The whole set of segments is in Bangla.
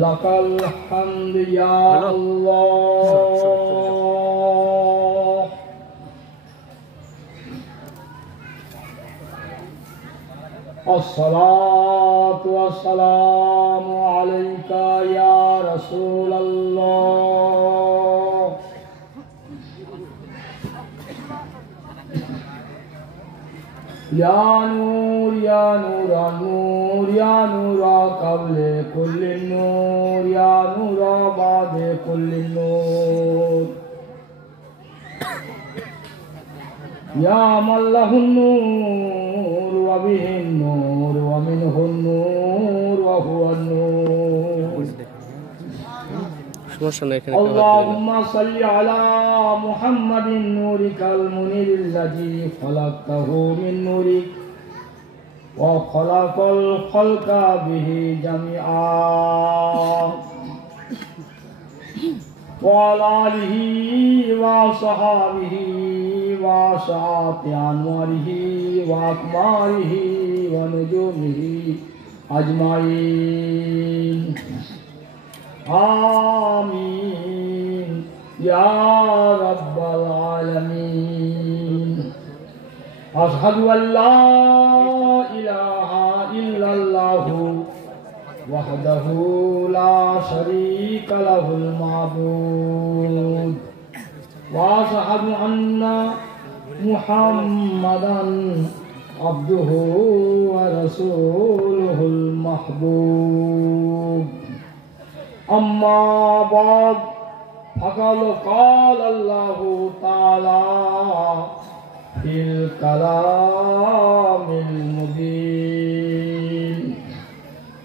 লাকাল হামদ ইয়া আল্লাহ। আসসালাতু ওয়াসসালামু আলাইকা ইয়া রাসূলাল্লাহ। ইয়া নূর ইয়া নূরা নূর ইয়া নূরা কাবলে কুল্লি নূর ইয়া নূরা বাদে কুল্লি নূর ইয়া মাল্লাহুন নূর ওয়া বিহিন নূর ওয়া মিনহুন নূর ওয়া হুয়ান নূর। আল্লাহুম্মা সাল্লি আলা মুহাম্মাদিন নূরিকাল মুনিরিল্লাযী খালাকতাহু মিন নূরিক ওয়া খালাকাল খালকা বিহি জামিআ ওয়া আলা আলিহি ওয়া সাহাবিহি ওয়া শাআতি আনওয়ারিহি ওয়া আকমারিহি ওয়া নুজুমিহি আজমাইন। آمين يا رب العالمين। أشهد أن لا إله إلا الله وحده لا شريك له المعبود وأشهد أن محمدا عبده ورسوله المحبوب। أما بعد فقد قال الله تعالى في الكلام المبين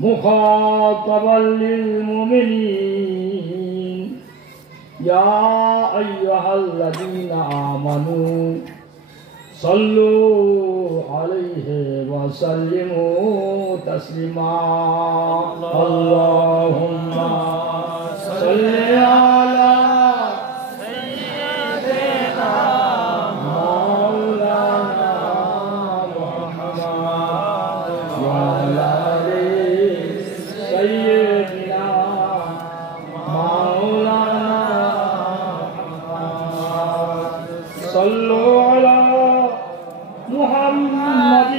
مخاطبا للمؤمنين يا أيها الذين آمنوا صلوا عليه وسلموا تسليما। اللهم صل على سيدنا مولانا محمد وعلى آل سيدنا مولانا محمد صلوا على محمد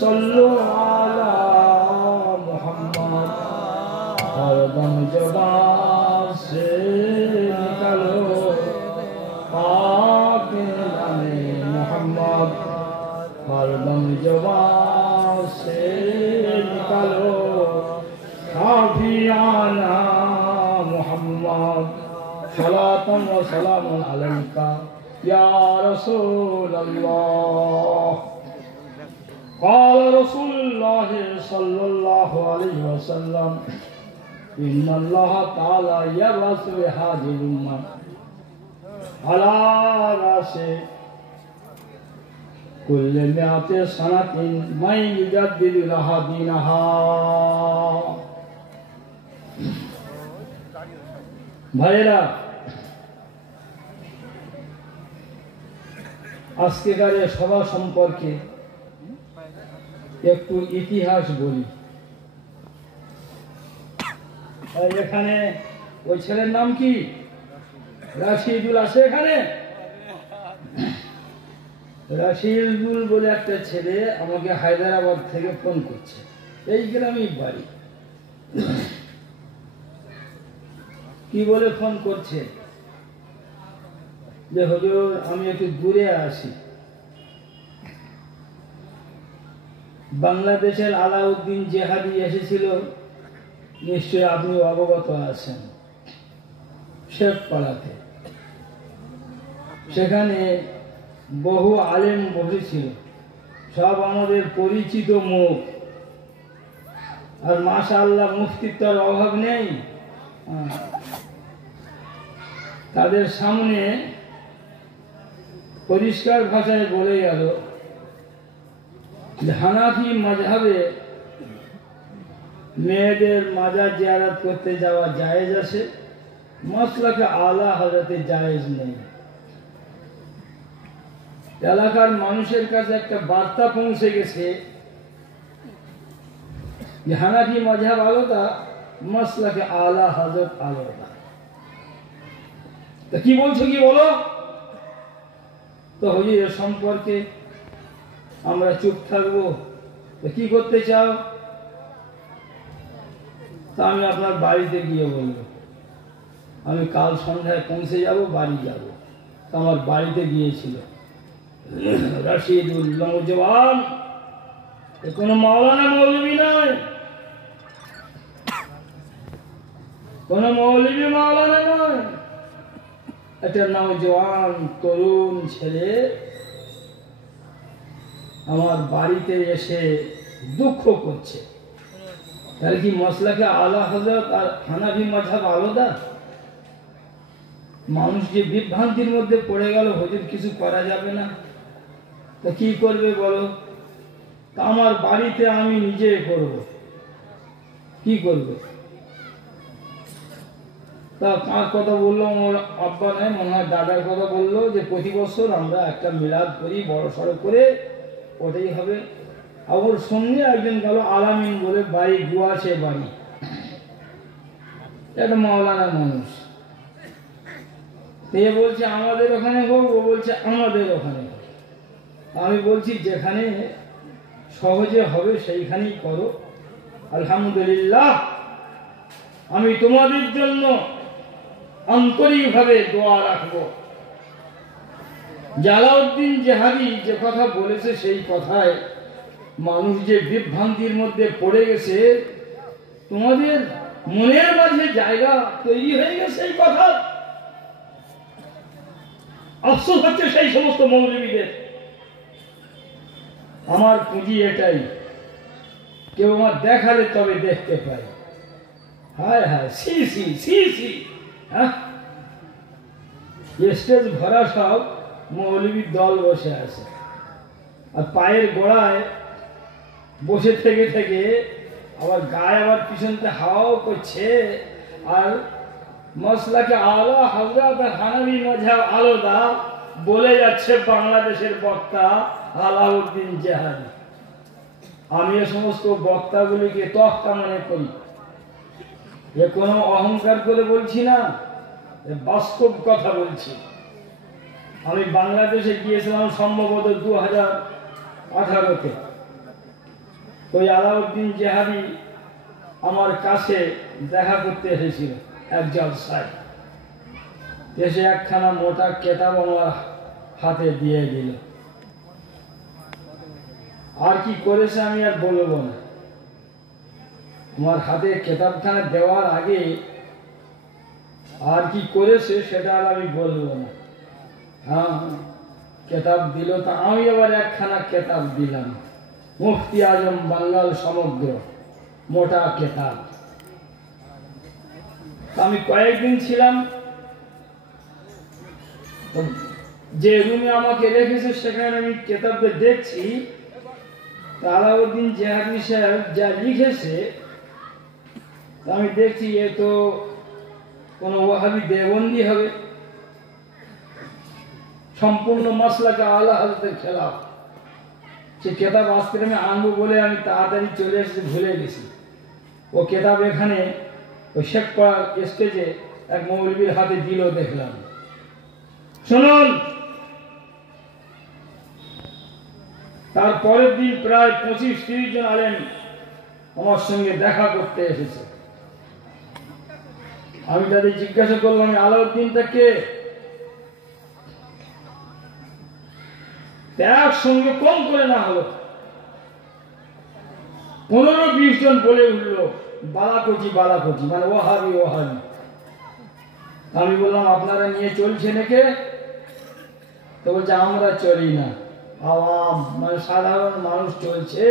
صلوا على محمد हर दम ज़बान से निकलो पाक नामे मोहम्मद। हर दम ज़बान से निकलो काफियाना मोहम्मद। सलातन व सलामुन अलैका या रसूल अल्लाह। قال رسول الله صلى الله عليه وسلم إن الله تعالى يبعث بهذه الأمة على رأس كل 100 سنة من يجدد لها دينها। ভাইরা, আজকেকার সভা সম্পর্কে একটু ইতিহাস বলি। এখানে ওই ছেলের নাম কি? রাশিদুল আছে এখানে? রাশিদুল বলে একটা ছেলে আমাকে হায়দ্রাবাদ থেকে ফোন করছে, এই গ্রামেই বাড়ি। কি বলে ফোন করছে যে হুজুর আমি একটু ঘুরে আসি। বাংলাদেশের আলাউদ্দিন জেহাদি এসেছিল, নিশ্চয় আপনি অবগত আছেন, শেখপাড়াতে। সেখানে বহু আলেম বসেছিল, সব আমাদের পরিচিত মুখ। আর মাশাআল্লাহ মুফতির তো অভাব নেই। তাদের সামনে পরিষ্কার ভাষায় বলে গেল হানাফি মাযহাবে মেয়েদের মাজার জিয়ারত করতে যাওয়া জায়েজ আছে, মাসলাকে আলা হযরতে জায়েজ নেই। এলাকার মানুষের কাছে একটা বার্তা পৌঁছে গেছে যে হানাফি মাযহাব আলাদা, মাসলাকে আলা হযরত আলাদা। তা কি বলছো কি বলো? তো হুজুর সম্পর্কে আমরা চুপ থাকবো? তো কি করতে চাও? তা আমি আপনার বাড়িতে গিয়ে বলবো, আমি কাল সন্ধ্যায় পৌঁছে যাব, বাড়ি যাব। তো আমার বাড়িতে গিয়েছিল রাশিদুল নওজওয়ান, কোনো মাওলানা মৌলবী নয়, কোনো মৌলবী মাওলানা নয়, একটা নওজওয়ান তরুণ ছেলে আমার বাড়িতে এসে দুঃখ করছে। তাহলে কি মসলাকে আলা হযরত আর হানাফি মাযহাব আলাদা? মানুষ যে বিভ্রান্তির মধ্যে পড়ে গেল, হুজুর কিছু করা যাবে না, তা কি করবে বলো? তা আমার বাড়িতে আমি নিজে করব, কি করবে? তা কার কথা বললো? আমার আব্বা নয়, মনে হয় দাদার কথা বললো, যে প্রতি বছর আমরা একটা মিলাদ করি বড় সড়ো করে, ওটাই হবে। আর ওর সঙ্গে একজন গেল আলামিন বলে, বাড়ি গুয়াছে বাড়ি, একটা মাওলানা মানুষ। এ বলছে আমাদের ওখানে হোক, ও বলছে আমাদের ওখানে হোক। আমি বলছি যেখানে সহজে হবে সেইখানেই করো। আলহামদুলিল্লাহ, আমি তোমাদের জন্য আন্তরিকভাবে দোয়া রাখবো। জালাউদ্দিন জেহাদি যে কথা বলেছে, সেই কথায় মানুষ যে বিভ্রান্তির মধ্যে পড়ে গেছে, তোমাদের মনের মাঝে জায়গা তৈরি হয়ে গেছে এই কথা। আফসোস হচ্ছে সেই সমস্ত মৌলবীদের। আমার পুঁজি এটাই, কেউ আমার দেখালে তবে দেখতে পাই। হায় হায়, সি সি সি সি। হ্যাঁ, স্টেজ ভরা সব মৌলবীর দল বসে আছে, আর পায়ের গোড়ায় বসে থেকে থেকে আবার গায়ে আবার পিছনতে হাওয়াও করছে, আর মসলাকে আলা হযরত হানাফি মাযহাব আলাদা বলে যাচ্ছে বাংলাদেশের বক্তা আলাউদ্দিন জেহাদি। আমি এ সমস্ত বক্তাগুলিকে তখতা মনে করি। এ কোনো অহংকার করে বলছি না, বাস্তব কথা বলছি। আমি বাংলাদেশে গিয়েছিলাম সম্ভবত 2018-তে। ওই আলাউদ্দিন জেহাদি আমার কাছে দেখা করতে এসেছিল এক জলসায়। এসে একখানা মোটা কেতাব আমার হাতে দিয়ে দিল। আর কি করেছে আমি আর বলবো না। আমার হাতে কেতাবখানা দেওয়ার আগে আর কি করেছে সেটা আর আমি বলবো না। হ্যাঁ, কেতাব দিল, তা আমি আবার একখানা কেতাব দিলাম, মুফতি আজম বাঙ্গাল সমগ্র, মোটা কেতাব। আমি কয়েকদিন ছিলাম, যে রুমে আমাকে রেখেছে সেখানে আমি কেতাবে দেখছি আলাউদ্দিন জেহাদি সাহেব যা লিখেছে, আমি দেখছি এ তো কোনো ওয়াহাবি দেওবন্দি হবে, সম্পূর্ণ মাসলাকে আলা হযরতের খেলাফ। সে কেতাব আজকে আমি আনবো বলে আমি তাড়াতাড়ি চলে এসেছি, ভুলে গেছি। ও কেতাব এখানে ওই শেখপাড়ার স্টেজে এক মৌলবীর হাতে দিল, দেখলাম। শুনুন, তার পরের দিন প্রায় 25-30 জন আলেম আমার সঙ্গে দেখা করতে এসেছে। আমি তাদের জিজ্ঞাসা করলাম, আলাউদ্দিনটা কে? একসঙ্গে কম করে না হলো 15-20 জন বলে উঠলো বালাকোচি বালাকোচি, মানে ওয়াহাবি ওয়াহাবি। আমি বললাম আপনারা নিয়ে চলছেন একে? তো বলছে আমরা চলি না, আওয়াম মানে সাধারণ মানুষ চলছে,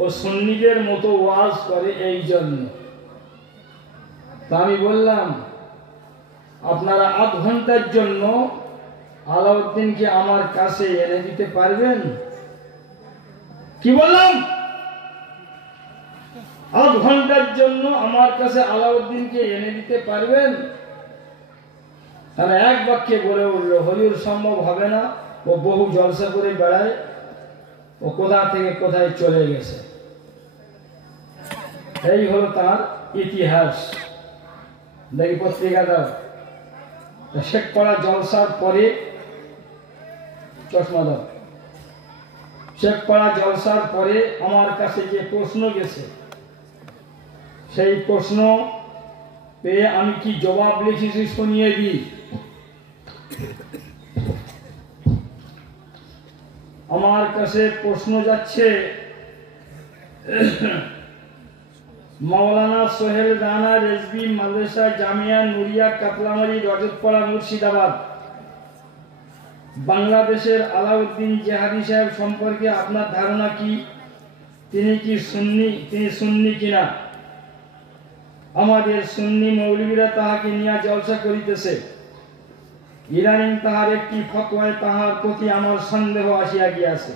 ও সুন্নিদের মতো ওয়াজ করে এই জন্য। তা আমি বললাম আপনারা আধ ঘন্টার জন্য আলাউদ্দিনকে আমার কাছে এনে দিতে পারবেন? কি বললাম? আধ ঘন্টার জন্য আমার কাছে আলাউদ্দিনকে এনে দিতে পারবেন? তারা এক বাক্যে বলে উঠলো, হুজুর সম্ভব হবে না, ও বহু জলসা করে বেড়ায়, ও কোথা থেকে কোথায় চলে গেছে। এই হলো তার ইতিহাস। দেখি পত্রিকা দাও। শেখপাড়া জলসার পরে, চশমা দাও, শেখপাড়া জলসার পরে আমার কাছে যে প্রশ্ন গেছে, সেই প্রশ্ন পেয়ে আমি কি জবাব লিখেছি শুনিয়ে দিই। আমার কাছে প্রশ্ন যাচ্ছে, মাওলানা সোহেল রানা রেজবি মাদ্রাসা জামিয়া নুরিয়া কাতলামারি রজতপাড়া মুর্শিদাবাদ। বাংলাদেশের আলাউদ্দিন জেহাদি সাহেব সম্পর্কে আপনার ধারণা কি? তিনি সুন্নি কিনা? আমাদের সুন্নি মৌলবীরা তাহাকে নিয়ে জলসা করিতেছে। ইদানিং তাহার একটি ফতোয়ায় তাহার প্রতি আমার সন্দেহ আসিয়া গিয়াছে।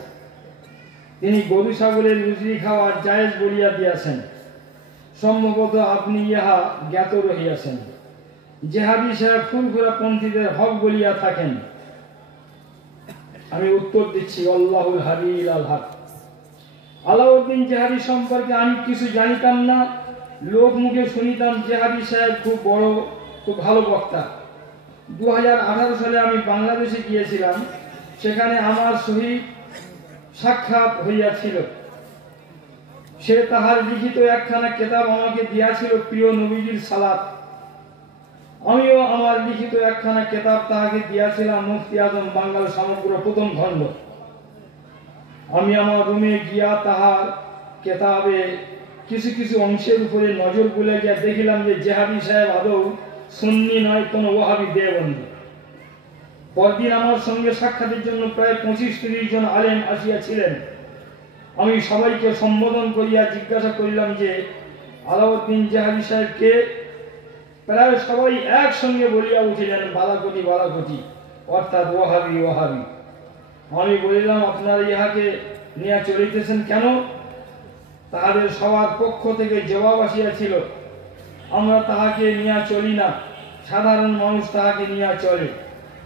তিনি গরু ছাগলের রুজি খাওয়া জায়েজ বলিয়া দিয়াছেন। সম্ভবত আপনি ইহা জ্ঞাত রহিয়াছেন। জেহাদি সাহেব ফুরফুরা পন্থীদের হক বলিয়া থাকেন। আমি উত্তর দিচ্ছি, আল্লাহুল হাদিল আল হক। আলাউদ্দিন জেহাদি সম্পর্কে আমি কিছু জানিতাম না, লোক মুখে শুনিতাম জেহাদি সাহেব খুব ভালো বক্তা। 2018 সালে আমি বাংলাদেশে গিয়েছিলাম, সেখানে আমার সহিত সাক্ষাৎ হইয়াছিল। সে তাহার লিখিত একখানা কিতাব আমাকে দিয়াছিল, প্রিয় নবীজির সালাত। আমিও আমার লিখিত একখানা কিতাব তাহাকে দিয়াছিলাম, মুফতি আজম বাংলার সমগ্র প্রথম খণ্ড। আমি আমার রুমে গিয়া তাহার কিতাবে কিছু কিছু অংশের উপরে নজর বুলে গিয়া দেখিলাম যে জেহাদি সাহেব আদৌ সুন্নি নয়, কোন ওয়াহাবি দেওবন্দি। পরদিন আমার সঙ্গে সাক্ষাতের জন্য প্রায় 25-30 জন আলেম আসিয়াছিলেন। আমি সবাইকে সম্বোধন করিয়া জিজ্ঞাসা করিলাম যে আলাউদ্দিন জেহাদি সাহেব কে? প্রায় সবাই একসঙ্গে বলিয়া উঠিলেন, বালাকোটি বালাকোটি, অর্থাৎ ওয়াহাবি ওয়াহাবি। আমি বলিলাম, আপনারা ইহাকে নিয়ে চলিতেছেন কেন? তাহাদের সবার পক্ষ থেকে জবাব আসিয়াছিল, আমরা তাহাকে নিয়ে চলি না, সাধারণ মানুষ তাহাকে নিয়ে চলে,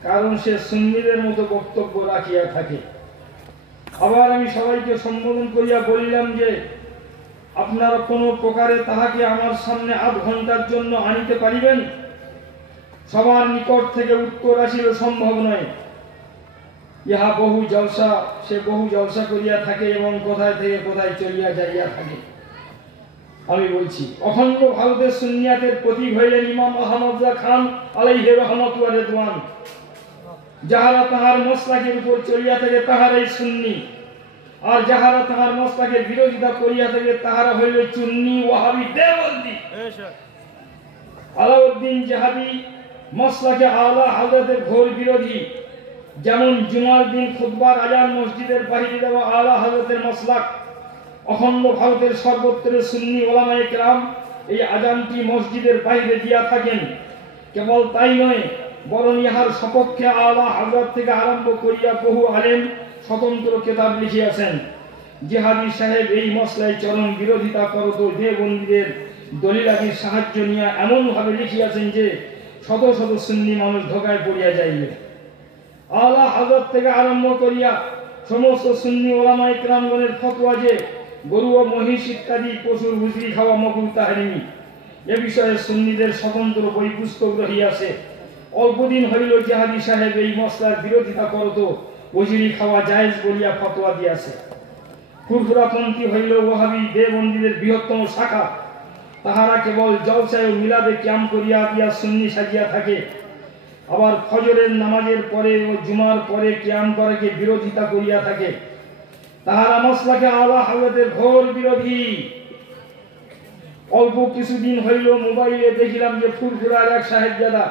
কারণ সে সুন্নিদের মতো বক্তব্য রাখিয়া থাকে। আবার আমি সবাইকে সম্বোধন করিয়া বলিলাম যে আপনারা কোনো প্রকারে তাহাকে আমার সামনে আধ ঘন্টার জন্য আনিতে পারিবেন? সবার নিকট থেকে উত্তর আসিল, সম্ভব নয়। ইহা সে বহু জলসা করিয়া থাকে এবং কোথায় থেকে কোথায় চলিয়া যাইয়া থাকে। আমি বলছি, অখণ্ড ভারতের সুন্নিয়াতের প্রতীক হইলেন ইমাম আহমদ খান আলাইহি রহমত ওয়া রিদওয়ান। যাহারা তাহার মসলাকের উপর চলিয়া থাকে তাহারাই সুন্নি, আর যাহারা তাহার মসলাকের বিরোধিতা করিয়া থাকে তাহারা হইল চুন্নি, ওয়াহাবি, দেওবন্দি। আলাউদ্দিন জেহাদি মসলাকে আলা হযরতের ঘোর বিরোধী। যেমন জুমার দিন খুতবার আজান মসজিদের বাহিরে দেওয়া আলা হযরতের মসলাক। অখণ্ড ভারতের সর্বত্র সুন্নি ওলামায়ে কেরাম এই আজানটি মসজিদের বাইরে দিয়া থাকেন। কেবল তাই নয়, বরং ইহার সপক্ষে আলা হযরত থেকে আরম্ভ করিয়া বহু আলেম স্বতন্ত্র কিতাব লিখিয়াছেন। জেহাদি সাহেব এই মসলায় চরম বিরোধিতা করত দেওবন্দীদের দলিলাদির সাহায্য নিয়ে এমন ভাবে লিখিয়াছেন যে শত শত সুন্নি মানুষ ধোঁকায় পড়িয়া যাইবে। আলা হযরত থেকে আরম্ভ করিয়া সমস্ত সুন্নি ওলামায়ে কেরামগণের ফতোয়া যে গরু ও মহিষ ইত্যাদি পশুর হুজরি খাওয়া মাকরুহ তাহরিমি, এ বিষয়ে সুন্নিদের স্বতন্ত্র বই পুস্তক রহিয়াছে। অল্পদিন হইল জেহাদি সাহেব এই মসলার বিরোধিতা করত, হুজরি খাওয়া জায়েজ বলিয়া ফতোয়া দিয়াছে। ফুরফুরাপন্থী হইল ওয়াহাবি দেওবন্দীদের বৃহত্তম শাখা। তাহারা কেবল জলসায় ও মিলাদে ক্যাম্প করিয়া দিয়া সুন্নি সাজিয়া থাকে। আবার ফজরের নামাজের পরে ও জুমার পরে কিয়াম করাকে বিরোধিতা করিয়া থাকে। তাহারা মসলাকে আলা হযরতের ঘোর বিরোধী। অল্প কিছুদিন হইল মোবাইলে দেখিলাম যে ফুরফুরার এক সাহেবজাদা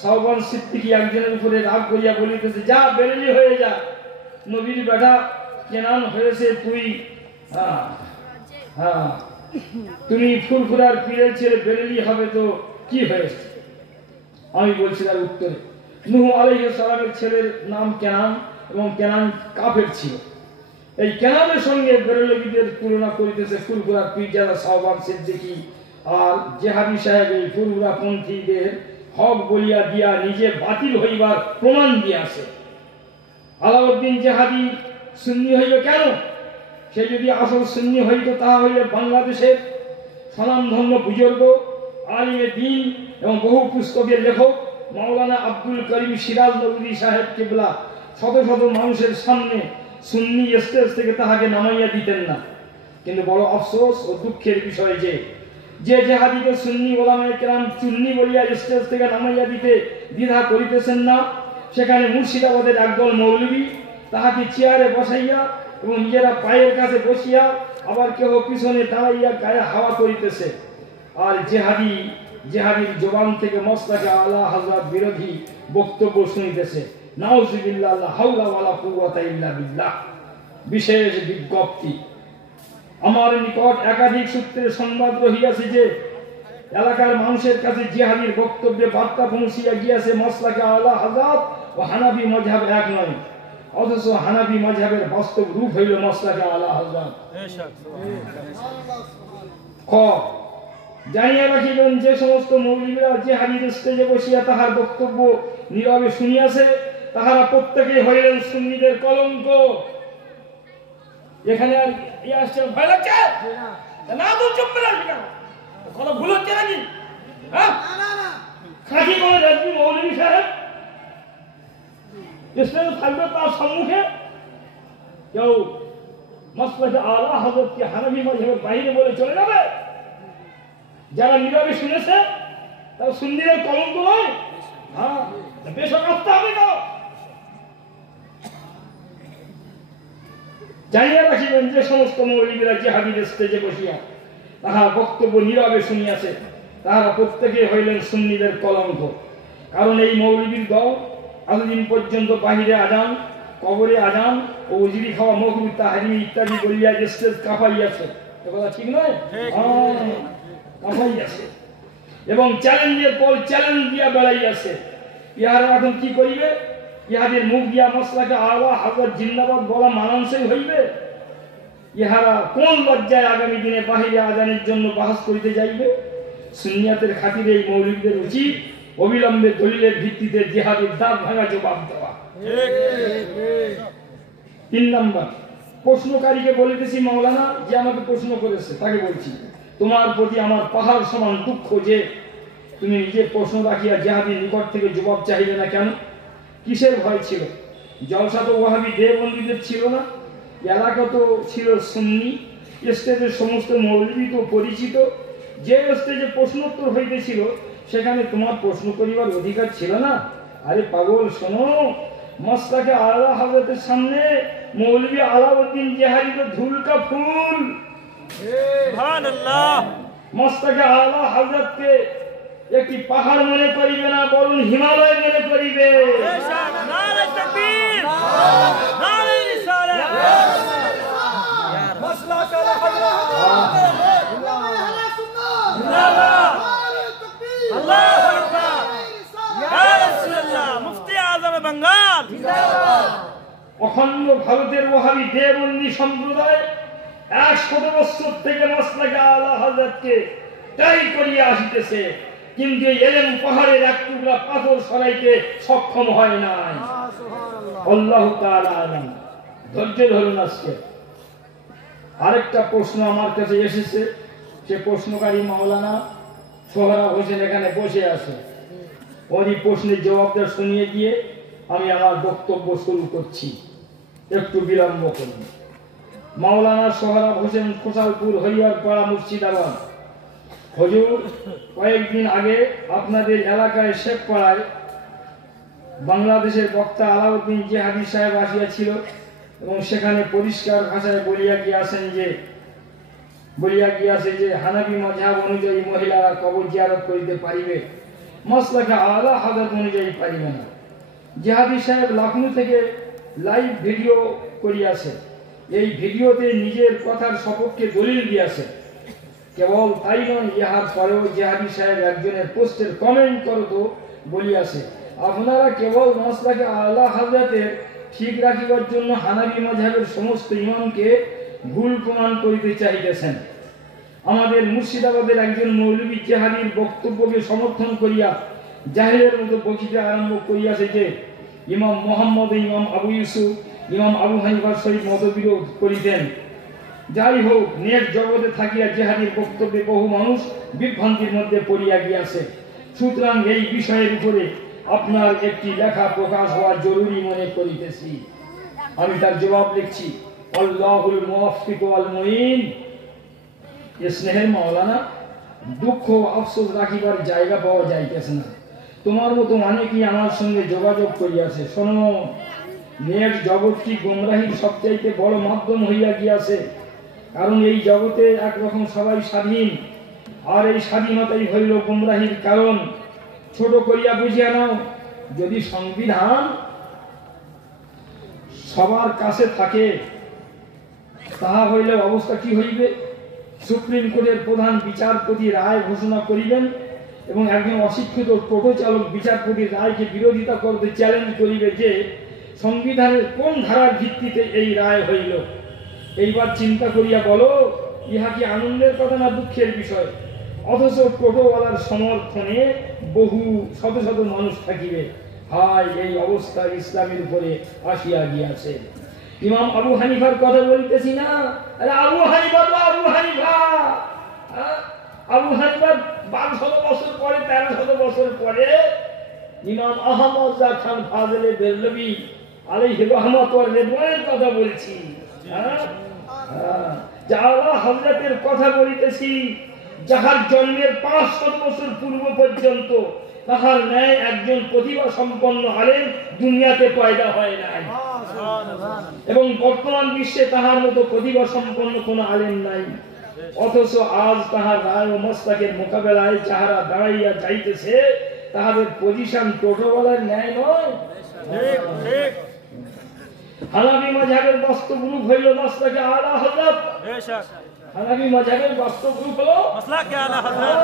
শাওবান সিদ্দিকী একজনের উপরে রাগ করিয়া বলিতেছে, যা বেরেলি হয়ে যা, নবীর বেটা কেনান হয়েছে তুই, তুমি ফুরফুরার পীরের ছেলে বেরেলি হবে তো কি হয়েছে? আমি বলছি তার উত্তরে, নূহ আলাইহিস সালামের ছেলের নাম কেনান এবং কেনান কাফের ছিল। এই কেনানের সঙ্গে বেরেলভীদের তুলনা করিতেছে ফুরফুরার পীরজাদা শাওবান সিদ্দিকী। আর জেহাদি সাহেব এই ফুরফুরা পন্থীদের হক বলিয়া দিয়া নিজে বাতিল হইবার প্রমাণ দিয়াছে। আলাউদ্দিন জেহাদি সুন্নি হইল কেন? সে যদি আসল সুন্নি হইত তাহা হইলে বাংলাদেশের স্বনামধন্য বুজুর্গ, আলিমে দ্বীন এবং বহু পুস্তকের লেখক মাওলানা আব্দুল করিম সিরাজ নবী সাহেব কিবলা শত শত মানুষের সামনে সুন্নি স্টেজ থেকে তাহাকে নামাইয়া দিতেন না। কিন্তু বড় আফসোস ও দুঃখের বিষয় যে জেহাদিকে সুন্নি ওলামায়ে কেরাম চুন্নি বলিয়া স্টেজ থেকে নামাইয়া দিতে দ্বিধা করিতেছেন না, সেখানে মুর্শিদাবাদের একদল মৌলবী তাহাকে চেয়ারে বসাইয়া এবং নিজেরা পায়ের কাছে বসিয়া আবার কেহ পিছনে দাঁড়াইয়া গায়ে হাওয়া করিতেছে। আর জেহাদির জবান থেকে মসলাকে আলা হযরত বিরোধী বক্তব্য শুনিতেছে। নাউযুবিল্লাহ, লা হাওলা ওয়ালা কুওয়াতা ইল্লা বিল্লাহ। বিশেষ বিজ্ঞপ্তি, আমার নিকট একাধিক সূত্রে সংবাদ রহিয়াছে যে এলাকার মানুষের কাছে জিহাদির বক্তব্যে বার্তা পৌঁছিয়া গিয়াছে মসলাকে আলা হযরত ও হানাফি মাযহাব এক নয়, অথচ হানাফি মাযহাবের বাস্তব রূপ হইল মসলাকে আলা হযরত। ক জানিয়া রাখিবেন, যে সমস্ত মৌলবীরা জিহাদির স্টেজে বসিয়া তাহার বক্তব্য নীরবে শুনিয়াছে তাহারা প্রত্যেকেই হইলেন সুন্নিদের কলঙ্ক। এখানে আর আসছে ভয় লাগছে না? তো চুপবে না, কোনো ভুল হচ্ছে নাকি? হ্যাঁ, খাঁটি কোনো রাজবি মৌলবী সাহেব স্টেজে থাকবে, তার সম্মুখে কেউ মসলাকে আলা হযরতকে হানাফি মাযহাবের বাইরে বলে চলে যাবে? যারা নীরবে শুনেছে তারা সুন্নিদের কলঙ্ক নয়? হ্যাঁ, বেশক আসতে হবে না। জানিয়া রাখিবেন, যে সমস্ত মৌলবীরা জিহাদির স্টেজে বসিয়া তাহার বক্তব্য নীরবে শুনিয়াছে তাহারা প্রত্যেকে হইলেন সুন্নিদের কলঙ্ক। কারণ এই মৌলবীর দল এতদিন পর্যন্ত বাহিরে আজান, কবরে আজান ও উজরি খাওয়া, মাকরুহ, তাহরিম ইত্যাদি বলিয়া স্টেজ কাঁপাইয়াছে। কথা ঠিক নয়? কাঁপাইয়াছে এবং চ্যালেঞ্জের পর চ্যালেঞ্জ দিয়া বেড়াইয়াছে। ইহারা এখন কি করিবে? ইহাদের মুখ দিয়া মসলাকে আলা হযরত জিন্দাবাদ বলা মানানসই হইবে? ইহারা কোন লজ্জায় আগামী দিনে বাহিরে আজানের জন্য বাহাস করিতে যাইবে? সুন্নিয়াতের খাতিরে এই মৌলবীদের উচিত অবিলম্বে দলিলের ভিত্তিতে জিহাদের দাঁত ভাঙা জবাব দেওয়া। 3 নম্বর, প্রশ্নকারীকে বলিতেছি, মাওলানা যে আমাকে প্রশ্ন করেছে তাকে বলছি, তোমার প্রতি আমার পাহাড় সমান দুঃখ যে তুমি নিজে প্রশ্ন রাখিয়া জিহাদের নিকট থেকে জবাব চাইলে না কেন? কিসের ভয় ছিল? জলসা তো ওয়াহাবি দেওবন্দীদের ছিল না, এলাকা তো ছিল সুন্নি, স্টেজের সমস্ত মৌলবী তো পরিচিত। যে স্টেজে প্রশ্নোত্তর হইতেছিল সেখানে তোমার প্রশ্ন করিবার অধিকার ছিল না? আরে পাগল, শোনো, মসলাকে আলা হযরতের সামনে মৌলবী আলাউদ্দিন জিহাদি তো ধুলকা ফুল। সুবহানাল্লাহ। মসলাকে আলা হযরতকে একটি পাহাড় মনে করিবে না, বরং হিমালয় মনে করিবে। নারে তাকবীর, নারে রিসালাত। মসলাকে আলা হযরত জিন্দাবাদ, নারে তাকবীর, আল্লাহু আকবার, ইয়া রাসূলুল্লাহ, মুফতি আযম বাঙ্গাল জিন্দাবাদ। অখণ্ড ভারতের ওয়াহাবি দেওবন্দি সম্প্রদায় 100 বছর থেকে মসলাকে আলা হযরতকে তাই করিয়া আসিতেছে, কিন্তু এলেম পাহাড়ের এক টুকরা পাথর সরাইতে সক্ষম হয় নাই। আল্লাহু তাআলা আলাম। ধৈর্য ধরুন। আজকে আরেকটা প্রশ্ন আমার কাছে এসেছে, সে প্রশ্নকারী মাওলানা সোহরাব হোসেন এখানে বসে আছে। ওরই প্রশ্নের জবাবটা শুনিয়ে দিয়ে আমি আমার বক্তব্য শুরু করছি, একটু বিলম্ব করুন। মাওলানা সোহরাব হোসেন, খোসালপুর, হরিহরপাড়া, মুর্শিদাবাদ। হুজুর, কয়েকদিন আগে আপনাদের এলাকায় শেখপাড়ায় বাংলাদেশের বক্তা আলাউদ্দিন জিহাদি সাহেব আসিয়াছিল এবং সেখানে পরিষ্কার ভাষায় বলিয়া গিয়াছে যে হানাফি মাযহাব অনুযায়ী মহিলারা কবর জিয়ারত করিতে পারিবে, মসলাকে আলা হযরত অনুযায়ী পারিবে না। জিহাদি সাহেব লখনউ থেকে লাইভ ভিডিও করিয়াছে। এই ভিডিওতে নিজের কথার সপক্ষে দলিল দিয়াছে। কেবল তাই নয়, ইহার পরেও জিহাদি সাহেব একজনের পোস্টের কমেন্ট করত বলিয়াছে, আপনারা কেবল মসলাকে আলা হযরতের ঠিক রাখিবার জন্য হানাফি মাযহাবের সমস্ত ইমামকে ভুল প্রমাণ করিতে চাইতেছেন। আমাদের মুর্শিদাবাদের একজন মৌলবী জিহাদির বক্তব্যকে সমর্থন করিয়া জাহিরের মতো বকিতে আরম্ভ করিয়াছে যে ইমাম মুহাম্মদ, ইমাম আবু ইউসুফ, ইমাম আবু হানিফার সহিত মতবিরোধ করিতেন। যাই হোক, নেট জগতে থাকিয়া জেহাদির বক্তব্যে বহু মানুষ বিভ্রান্তির মধ্যে পড়িয়া গিয়াছে। সুতরাং এই বিষয়ের উপরে আপনার একটি লেখা প্রকাশ হওয়া জরুরি মনে করিতেছি। আমি তার জবাব লিখছি। আল্লাহুল মুওয়াফফিক ওয়াল মুঈন। স্নেহের মাওলানা, দুঃখ আফসোস রাখিবার জায়গা পাওয়া যাইতেছে না। তোমার মতো অনেকেই আমার সঙ্গে যোগাযোগ করিয়াছে। শোনো, নেট জগৎটি গোমরাহির সবচাইতে বড় মাধ্যম হইয়া গিয়াছে। কারণ এই জগতে একরকম সবাই স্বাধীন, আর এই স্বাধীনতাই হইল গোমরাহির কারণ। ছোট করিয়া বুঝিয়া নাও, যদি সংবিধান সবার কাছে থাকে তাহা হইলে অবস্থা কি হইবে? সুপ্রিম কোর্টের প্রধান বিচারপতি রায় ঘোষণা করিবেন এবং একজন অশিক্ষিত টোটো চালক বিচারপতির রায়কে বিরোধিতা করতে চ্যালেঞ্জ করিবে যে সংবিধানের কোন ধারার ভিত্তিতে এই রায় হইল। এইবার চিন্তা করিয়া বলো, ইহা কি আনন্দের কথা না দুঃখের বিষয়? অথচ টোটোওয়ালার সমর্থনে বহু শত শত মানুষ থাকিবে। হায়, এই অবস্থা ইসলামের উপরে আসিয়া গিয়াছে। ইমাম আবু হানিফার কথা বলতেছি না? আরে আবু হানিফা তো আবু হানিফা। আবু হানিফার 1200 বছর পরে, 1300 বছর পরে ইমাম আহমদ খান ফাজলে বেরলভী আলাইহি রাহমাত ওয়া রিদওয়ানের কথা বলছি। আলা হযরতের কথা বলিতেছি, যাহার জন্মের 500 বছর পূর্ব পর্যন্ত তাহার ন্যায় একজন প্রতিভা সম্পন্ন আলেম দুনিয়াতে পয়দা হয় নাই, এবং বর্তমান বিশ্বে তাহার মতো প্রতিভা সম্পন্ন কোন আলেম নাই। অথচ আজ তাহার রায় ও মাসলাকের মোকাবেলায় যাহারা দাঁড়াইয়া যাইতেছে, তাহাদের পজিশন টোটোওয়ালার ন্যায় নয়। হানাফি মাযহাবের বাস্তব রূপ হইল মাসলাকে আলা হযরত। হানাফি মাযহাবের বাস্তব রূপ হলো মাসলাকে আলা হযরত।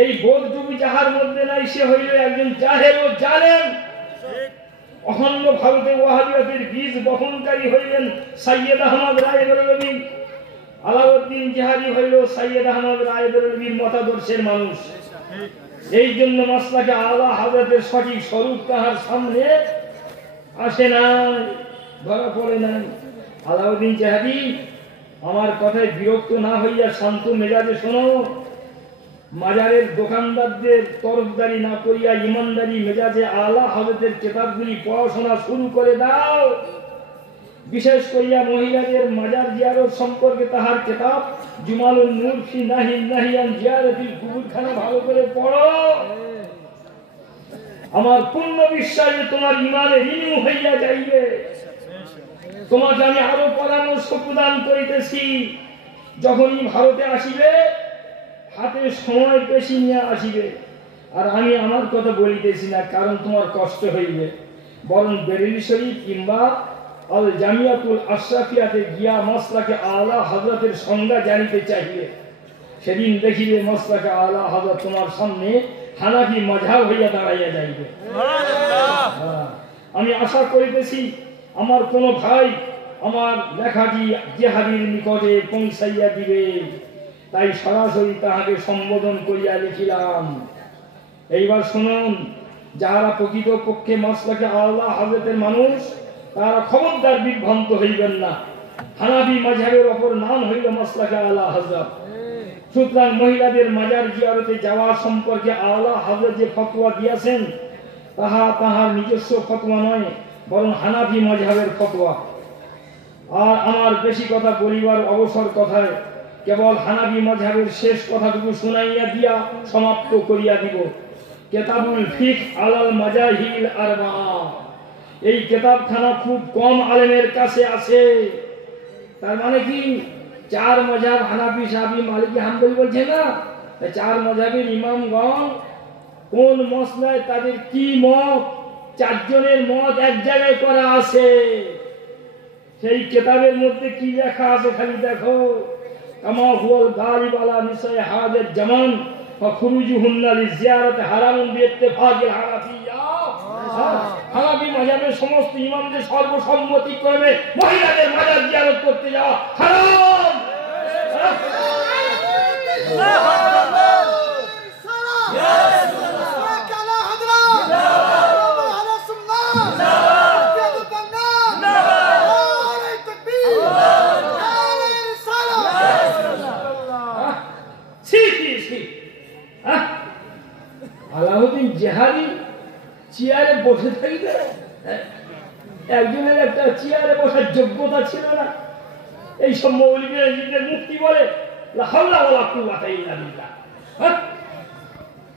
এই বোধটুকু যাহার মধ্যে নাই, সে হইল একজন জাহেল ও জালেম। অখণ্ড ভারতে ওয়াহাবিয়তের বীজ বপনকারী হইলেন সৈয়দ আহমদ রায় বেরলভী। আলাউদ্দিন জিহাদি হইল সৈয়দ আহমদ রায় বেরলভীর মতাদর্শের মানুষ। এই জন্য মাসলাকে আলা হযরতের সঠিক স্বরূপ তাহার সামনে আসে নাই, ধরা পড়ে নাই। আলাউদ্দিন জিহাদি, আমার কথায় বিরক্ত না হইয়া শান্ত মেজাজে শোনো। মাজারের দোকানদারদের তরফদারি না করিয়া ইমানদারি মেজাজে আলা হযরতের কিতাবগুলি পড়াশোনা শুরু করে দাও। বিশেষ করিয়া মহিলাদের মাজার জিয়ারত সম্পর্কে তাহার কিতাব জুমালুন নূর ফি নাহিয়ান জিয়ারতিল কুবুরখানা ভালো করে পড়ো। আমার পূর্ণ বিশ্বাস যে তোমার ইমানে রিনিউ হইয়া যাইবে। তোমাকে আমি আরো পরামর্শ প্রদান করিতেছি, যখনই ভারতে আসিবে হাতে সময় বেশি নিয়ে আসিবে। আর আমি আমার কথা বলিতেছি না কারণ তোমার কষ্ট হইবে, বরং বেরেলি শরীফ কিংবা আল জামিয়াতুল আশরাফিয়াতে গিয়া মাসলাকে আলা হযরতের সংজ্ঞা জানিতে চাইবে। সেদিন দেখিবে মাসলাকে আলা হযরত তোমার সামনে হানাফি মাযহাব হইয়া দাঁড়াইয়া যাইবে। আমি আশা করিতেছি আমার কোন ভাই আমার লেখাটি জিহাদির নিকটে পৌঁছাইয়া দিবে, তাই সরাসরি তাহাকে সম্বোধন করিয়া লিখিলাম। এইবার শুনুন, যাহারা প্রকৃত পক্ষে মাসলাকে আলা হযরতের মানুষ, তারা খবরদার বিভ্রান্ত হইবেন না। হানাফি মাযহাবের অপর নাম হইল মাসলাকে আলা হযরত। সুতরাং মহিলাদের মাজার জিয়ারতে যাওয়া সম্পর্কে আলা হযরত যে ফতোয়া দিয়েছেন, তাহা তাহার নিজস্ব ফতোয়া নয়, বরং হানাফি মাযহাবের ফতোয়া। আর আমার বেশি কথা বলিবার অবসর কথায় কেবল হানাফি মাযহাবের শেষ কথাটুকু শুনাইয়া দিয়া সমাপ্ত করিয়া দিব। কিতাবুল ফিকহ আলাল মাযাহিবিল আরবা'a, এই কিতাবখানা খুব কম আলেমের কাছে আছে। তার মানে কি, 4 মাযহাব হানাফি, শাফি, মালিকি, হাম্বলি বলছে না, 4 মাযহাবের ইমামগণ কোন মসলায় তাদের কি মত, 4 জনের মত এক জায়গায় করা আছে। সেই কিতাবের মধ্যে কি লেখা আছে খালি দেখো। কামা হুয়াল গালিব আলা নিসাই হাজাত জামান ফাখরুজুহুন্না লিজিয়ারাতি হারামুন বিইত্তিফাকিল হানাফিয়্যা। হানাফি মাযহাবের সমস্ত ইমামদের সর্বসম্মতিক্রমে মহিলাদের মাজার জিয়ারত করতে যাওয়া হারাম। আল্লাহু আকবার। ইয়া রাসূলুল্লাহ কালা হযরত আলা সুন্নাহ। জিন্দাবাদ। জিন্দাবাদ। নারে তাকবীর। ছি। আলাউদ্দিন জেহাদি চেয়ারে বসে থাকবে, একজনের একটা চেয়ারে বসার যোগ্যতা ছিল না। এই সব মৌলবীরা নিজেদের মুক্তি বলে, লা হাওলা ওয়ালা কুওয়াতা ইল্লা বিল্লাহ।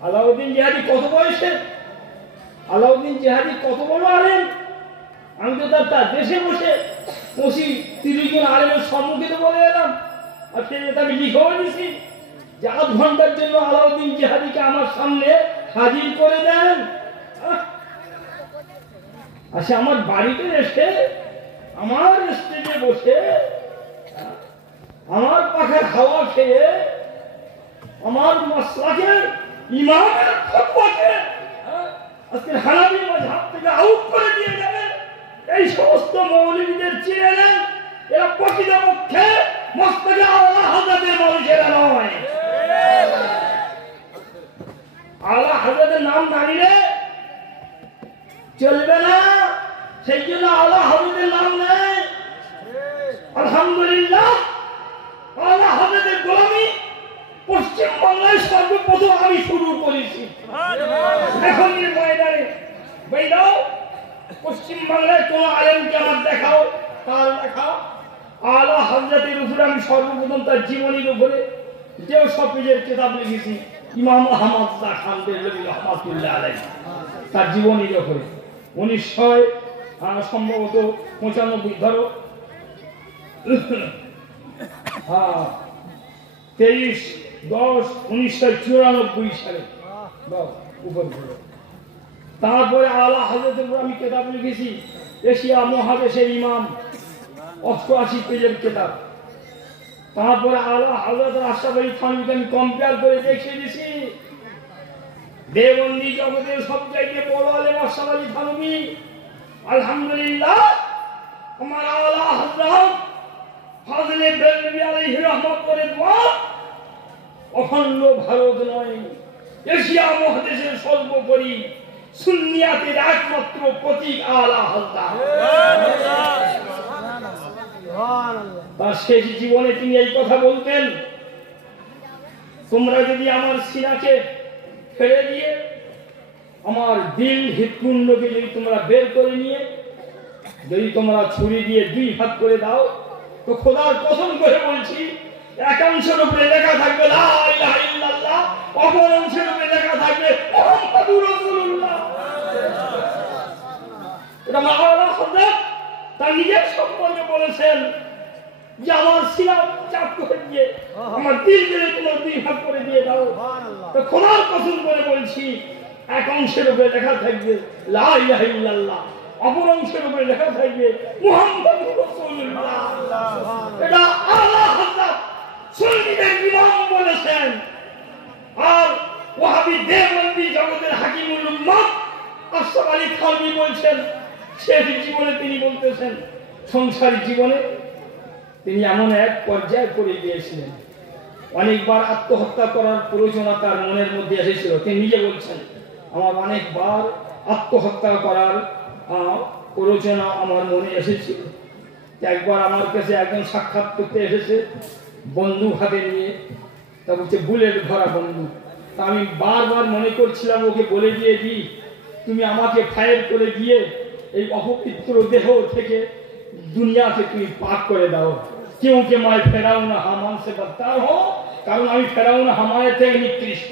আলাউদ্দিন জেহাদি কত বয়সে, আলাউদ্দিন জেহাদি কত বড় আলেম। আমি তো তার দেশে বসে 30 জন আলেমের সম্মুখে বলে এলাম, আর সে আমি লিখেও দিছি যে 8 ঘন্টার জন্য আলাউদ্দিন জেহাদিকে আমার সামনে হাজির করে দেন। আচ্ছা, আমার বাড়িতে এসে আমার স্টেজে বসে আমার পাখার হাওয়া খেয়ে আমার মাসলাকের ইমামের ফতোয়াকে আজকে হানাফি মাযহাব থেকে আউট করে দিয়ে যাবে। এই সমস্ত মৌলবীদের চিনে নেন, এরা প্রকৃতপক্ষে মসজিদে আলা হযরতের মানুষেরা নয়। আলা হযরতের নাম না নিলে চলবে না, সেই জন্য আলা হযরতের নাম নেই। আলহামদুলিল্লাহ, আলা হযরতের গোলামি পশ্চিমবাংলায় সর্বপ্রথম আমি শুরু করেছি। এখন এই ময়দানে বেদাও পশ্চিমবাংলায় কোন আলেমকে আমার দেখাও, তার লেখা আলা হযরতের উপরে আমি সর্বপ্রথম তার জীবনীর উপরে যেও সব পেজের কিতাব লিখেছি, ইমাম আহমদ শাহ খান দেলভি রহমাতুল্লাহ আলাইহি তার জীবনীর উপরে 1900 সম্ভবত 95 ধরো 23/10/1994 সালে উপর। তারপরে আলা হযরতের উপর আমি কিতাব লিখেছি, এশিয়া মহাদেশের ইমাম, 88 পেজের কিতাব। তারপরে আলা হযরতের আশরাফ আলী থানভীকে আমি কম্পেয়ার করে দেখিয়ে দিয়েছি। দেওবন্দি জগতের সব জায়গায় বড় আলেম আশরাফ আলী থানভী। আলহামদুলিল্লাহ, আমার আলা হযরত ফাজলে বেলভি আলাইহি রহমত করে দোয়া, অখণ্ড ভারত নয়, এশিয়া মহাদেশের সর্বোপরি সুন্নিয়াতের একমাত্র প্রতীক আলা হযরত। তার শেষ জীবনে তিনি এই কথা বলতেন, তোমরা যদি আমার সিনাকে ফেলে দিয়ে আমার দিল হৃৎপিণ্ডকে যদি তোমরা বের করে নিয়ে যদি তোমরা ছুরি দিয়ে 2 ভাগ করে দাও, তো খোদার কসম করে বলছি, একাংশের উপরে লেখা থাকবে লা ইলাহা ইল্লাল্লাহ, অপর অংশের উপরে লেখা থাকবে মুহাম্মাদুর রাসূলুল্লাহ। এটা মাওলানা হযরত তার নিজের সম্পর্কে বলেছেন যে আমার সিনা চাপ করে দিয়ে আমার দিল দিয়ে তোমরা 2 ভাগ করে দিয়ে দাও, তো খোদার কসম করে বলছি, এক অংশের উপরে লেখা থাকবে লা ইলাহা ইল্লাল্লাহ, অপর অংশের উপরে লেখা থাকবে মুহাম্মাদুর রাসূলুল্লাহ। এটা আলা হযরত সুন্নিদের ইমাম বলেছেন। আর ওয়াহাবি দেওবন্দি জগতের হাকিমুল উম্মাহ আশরাফ আলী থানভী বলছেন, শেষ জীবনে তিনি বলতেছেন, সংসারী জীবনে তিনি এমন এক পর্যায়ে করে গিয়েছিলেন, অনেকবার আত্মহত্যা করার প্রয়োজনীয়তা তার মনের মধ্যে এসেছিল। তিনি নিজে বলছেন, আমার অনেকবার আত্মহত্যা করার প্রয়োজন আমার মনে এসেছিল। একবার আমার কাছে একজন সাক্ষাৎ করতে এসেছে বন্দুক হাতে নিয়ে, তা বলছে বুলেট ভরা বন্দুক। তা আমি বারবার মনে করছিলাম ওকে বলে দিয়ে দিই, তুমি আমাকে ফায়ার করে দিয়ে এই অপবিত্র দেহ থেকে দুনিয়াকে তুমি পাক করে দাও। क्योंकि मैं फिरौन हामान से बदतर हूं, কারণ আমি ফেরাউন হামানের থেকে নিকৃষ্ট।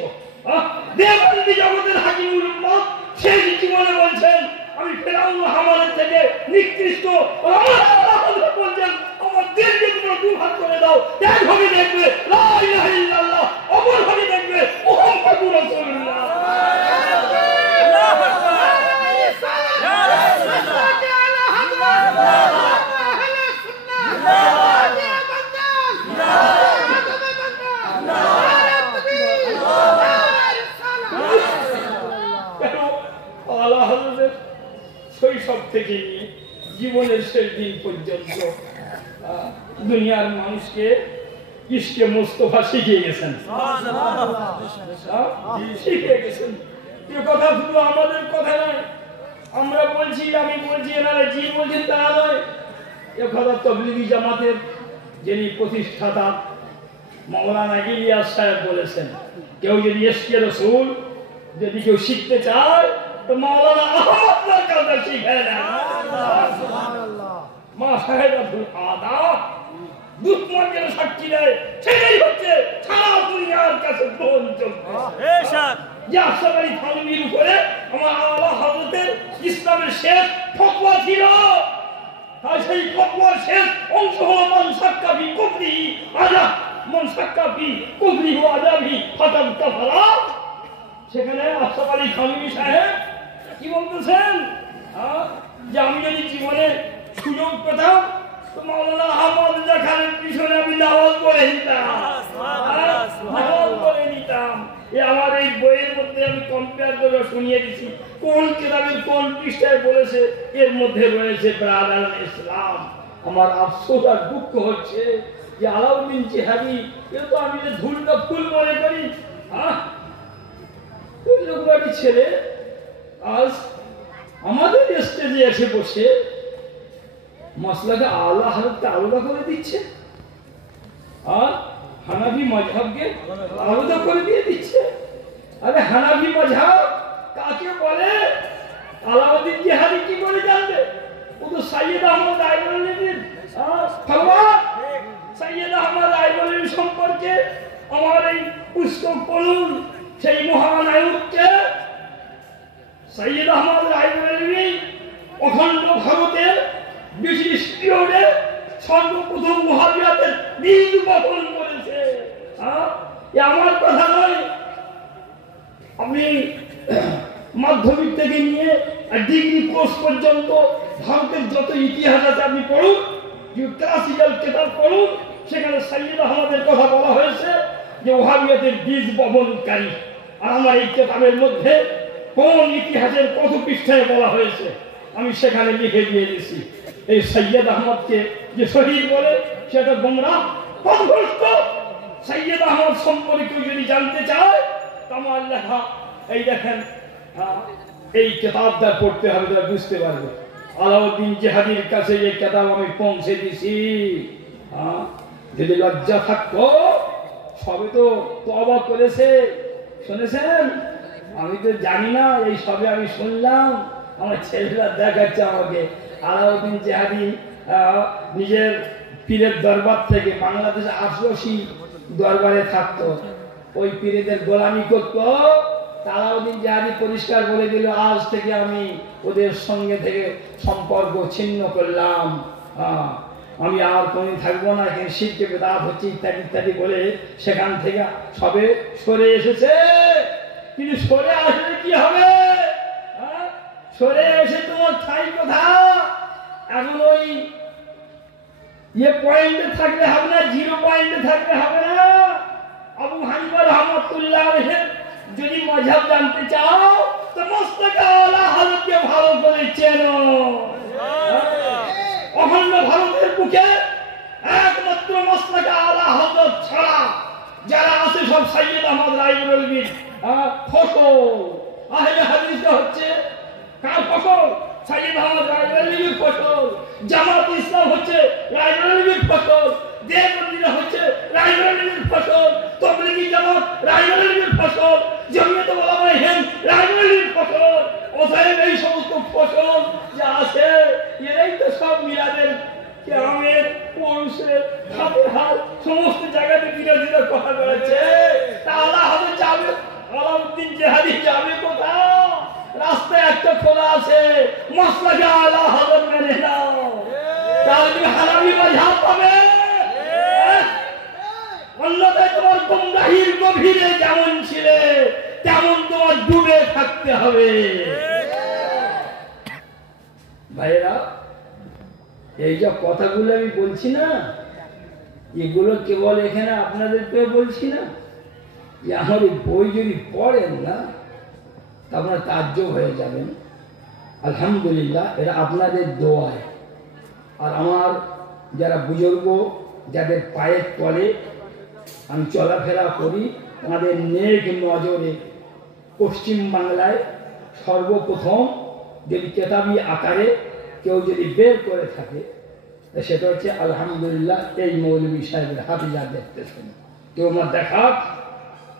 দেওবন্দি জগতের হাকিমুল উম্মাহ শেষ জীবনে বলছেন, আমি ফেরাউন হামানের থেকে নিকৃষ্ট। আমার বলছেন, আমার দিলকে তোমরা 2 ভাগ করে দাও, এক ভাগে দেখবে লা ইলাহা ইল্লাল্লাহ, অপর ভাগে দেখবে মুহাম্মাদুর রাসূলুল্লাহ। শৈশব থেকে নিয়ে জীবনের শেষ দিন পর্যন্ত দুনিয়ার মানুষকে ইশকে মুস্তাফা শিখিয়ে গেছেন, শিখিয়ে গেছেন। এ কথা শুধু আমাদের কথা নয়, আমরা বলছি, আমি বলছি, এনারা জি বলছেন তা নয়। এ কথা তাবলীগী জামাতের যিনি প্রতিষ্ঠাতা মাওলানা ইলিয়াস সাহেব বলেছেন। কেউ যদি ইশকে রাসূল যদি কেউ শিখতে চায় তো মাওলানা আহমদ কাছে শিখে না। মা শাহেদাতুল আদা দুঃখের সাক্ষী দেয়, সেটাই হচ্ছে সারা দুনিয়ার কাছে গ্রহণযোগ্য। আশরাফ থানভীর উপরে আমার আলা হযরতের ইসলামের শেষ ফতোয়া ছিল, আর সেই ফতোয়ার শেষ অংশ হলো মান শাক্কা ফি কুফরি আযা মান শাক্কা ফি কুফরি ওয়া আযাবি ফাকাদ কাফারা। সেখানে আশরাফ আলী থানভী সাহেব কি বলতেছেন যে আমি যদি জীবনে সুযোগ পেতাম তো মাওলানা আহমদ খানের পিছনে আমি নামাজ পড়ে নিতাম। আমার এই বইয়ের মধ্যে আমি কম্পেয়ার করে শুনিয়ে দিচ্ছি কোন কিতাবের কোন পৃষ্ঠায় বলেছে, এর মধ্যে রয়েছে ব্রাদার ইসলাম। আমার আফসোস আর দুঃখ হচ্ছে যে আলাউদ্দিন জিহাদি এর তো আমি যে ধুলটা ফুল মনে করি, ওই লোকবাড়ি ছেলে আজ আমাদের স্টেজে এসে বসে মসলাকে আলা হযরতকে আলাদা করে দিচ্ছে আর হানাফি মাযহাবকে আলাদা করে দিয়ে দিচ্ছে। আরে হানাফি মাযহাব কাকে বলে আলাউদ্দিন জিহাদি কি করে জানবে? ও তো সৈয়দ আহমদ আইবলির ফতোয়া। সৈয়দ আহমদ আইবলির সম্পর্কে আমার এই পুস্তক পড়ুন, সেই মহানায়ককে সৈয়দ আহমদ আইবলি অখণ্ড ভারতের ব্রিটিশ পিরিয়ডে সর্বপ্রথম ওয়াহাবিয়াতের বীজ বপন করেছে। আমার কথা নয়, আপনি মাধ্যমিক থেকে নিয়ে ডিগ্রি কোর্স পর্যন্ত ভারতের যত ইতিহাস আছে আপনি পড়ুন, ক্লাসিক্যাল কিতাব পড়ুন, সেখানে সৈয়দ আহমদের কথা বলা হয়েছে যে ওয়াহাবিয়াতের বীজ বপনকারী। আর আমার এই কিতাবের মধ্যে কোন ইতিহাসের কত পৃষ্ঠায় বলা হয়েছে আমি সেখানে লিখে দিয়ে দিয়েছি। এই সৈয়দ আহমদকে যে শহীদ বলে সেটা গোমরাহ পথভ্রষ্ট। সৈয়দ আহমদ সম্পর্কে যদি জানতে চায় আমার লেখা এই দেখেন, এই কিতাবটা পড়তে হবে, তারা বুঝতে পারবে। আলাউদ্দিন জিহাদির কাছে এই কিতাব আমি পৌঁছে দিছি। যদি লজ্জা থাকতো সবে তো তওবা করেছে, শুনেছেন? আমি তো জানি না, এই সবে আমি শুনলাম, আমার ছেলেরা দেখাচ্ছে আমাকে। আলাউদ্দিন জিহাদি নিজের পীরের দরবার থেকে বাংলাদেশে ৮৮ দরবারে থাকতো, ওই পীরেদের গোলামি করতো। আলাউদ্দিন জিহাদি পরিষ্কার বলে দিল আজ থেকে আমি ওদের সঙ্গে থেকে সম্পর্ক ছিন্ন করলাম, আমি আর কোনদিন থাকবো না, এখানে শিরকে বিদআত হচ্ছে ইত্যাদি ইত্যাদি বলে সেখান থেকে সবে সরে এসেছে। কিন্তু সরে আসলে কি হবে? সরে এসে তোমার ঠাই কথা এখন ওই পয়েন্টে থাকলে হবে না, 0 পয়েন্টে থাকলে হবে না। আবু হানিফা রাহমাতুল্লাহ আলাইহি যদি মাযহাব জানতে চাও তো মুস্তাকা আলা হযরতকে ভালো করে চেনো। অখণ্ড ভারতের বুকে একমাত্র মুস্তাকা আলা হযরত ছাড়া যারা আছে সব সৈয়দ আহমদ রায়বরেলভীর ফসল। আহলে হাদিসটা হচ্ছে কার ফসল? সৈয়দ আহমদ রায়বরেলভীর ফসল। জামাত ইসলাম হচ্ছে রায়বরেলভীর ফসল। দেওবন্দীরা হচ্ছে রায়বরেলভীর ফসল। তবলিগি জামাত রায়বরেলভীর ফসল। জমিয়ত উলামায়ে হিন্দ রায়বরেলভীর ফসল। অতএব এই সমস্ত ফসল যা আছে এরাই তো সব মিলাদের কিয়ামের পৌঁছে হাতের হাত সমস্ত জায়গাতে বিরোধীরা কথা বলেছে। তা আল্লাহ হবে যাবে, আলাউদ্দিন জিহাদি যাবে কোথাও? রাস্তায় একটা খোলা আছে, মাসলাকে আলা হযরত মেনে নাও, তাহলে তুমি হানাফি মাযহাব পাবে। অন্যথায় তোমার গুমরাহির গভীরে যেমন ছিলে তেমন তোমার ডুবে থাকতে হবে। ভাইরা, এই যে কথাগুলো আমি বলছি না, এগুলো কেবল এখানে আপনাদেরকে বলছি না, যে আমার বই যদি পড়েন না আপনারা তাজ্জব হয়ে যাবেন। আলহামদুলিল্লাহ, এটা আপনাদের দোয়ায়। আর আমার যারা বুজুর্গ, যাদের পায়ের তলে আমি চলাফেরা করি, তাদের নেক নজরে পশ্চিম বাংলায় সর্বপ্রথম যদি কেতাবি আকারে কেউ যদি বের করে থাকে সেটা হচ্ছে আলহামদুলিল্লাহ এই মৌলভী সাহেবের হাফিজা দেখতেছেন। কেউ আমার দেখা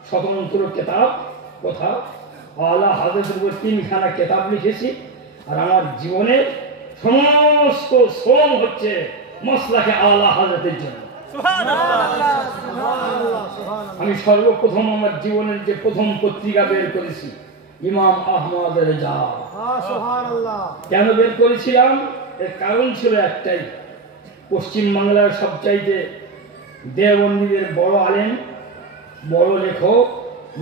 স্বতন্ত্র কেতাব কথা আলা হাজরতের উপর 3খানা কেতাব লিখেছি। আর আমার জীবনের সমস্ত শ্রম হচ্ছে মসলাকে আলা হাজরতের জন্য। আমি সর্বপ্রথম আমার জীবনের যে প্রথম পত্রিকা বের করেছি ইমাম আহমদ রেজা। কেন বের করেছিলাম? এর কারণ ছিল একটাই, পশ্চিম বাংলার সবচাইতে দেওবন্দীদের বড় আলেম, বড় লেখক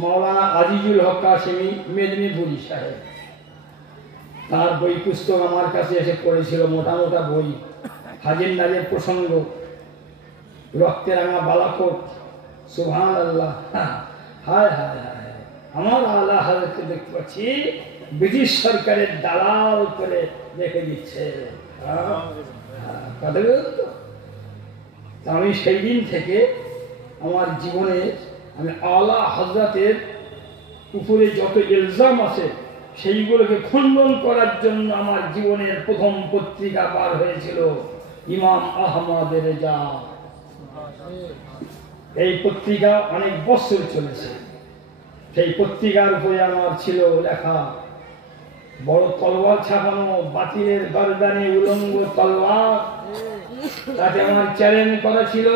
মাওলানা আজিজুল হক কাসেমি মেদিনীপুরি সাহেব, তার বই পুস্তক আমার কাছে এসে পড়েছিল, মোটা মোটা বই, হাজির নাজের প্রসঙ্গ, রক্তে রাঙা বালাকোট, সুবহানাল্লাহ। হায় হায় হায়, আমার আল্লাহ হাজরতকে দেখতে পাচ্ছি ব্রিটিশ সরকারের দালাল করে রেখে দিচ্ছে। আমি সেই দিন থেকে আমার জীবনে আমি আলা হযরতের উপরে যত ইলজাম আছে সেইগুলোকে খণ্ডন করার জন্য আমার জীবনের প্রথম পত্রিকা বার হয়েছিল ইমাম আহমদ রেজা। এই পত্রিকা অনেক বছর চলেছে। সেই পত্রিকার উপরে আমার ছিল লেখা বড় তলোয়ার ছাপানো, বাতিলের গর্দানে উলঙ্গ তলোয়ার, তাতে আমার চ্যালেঞ্জ করা ছিল।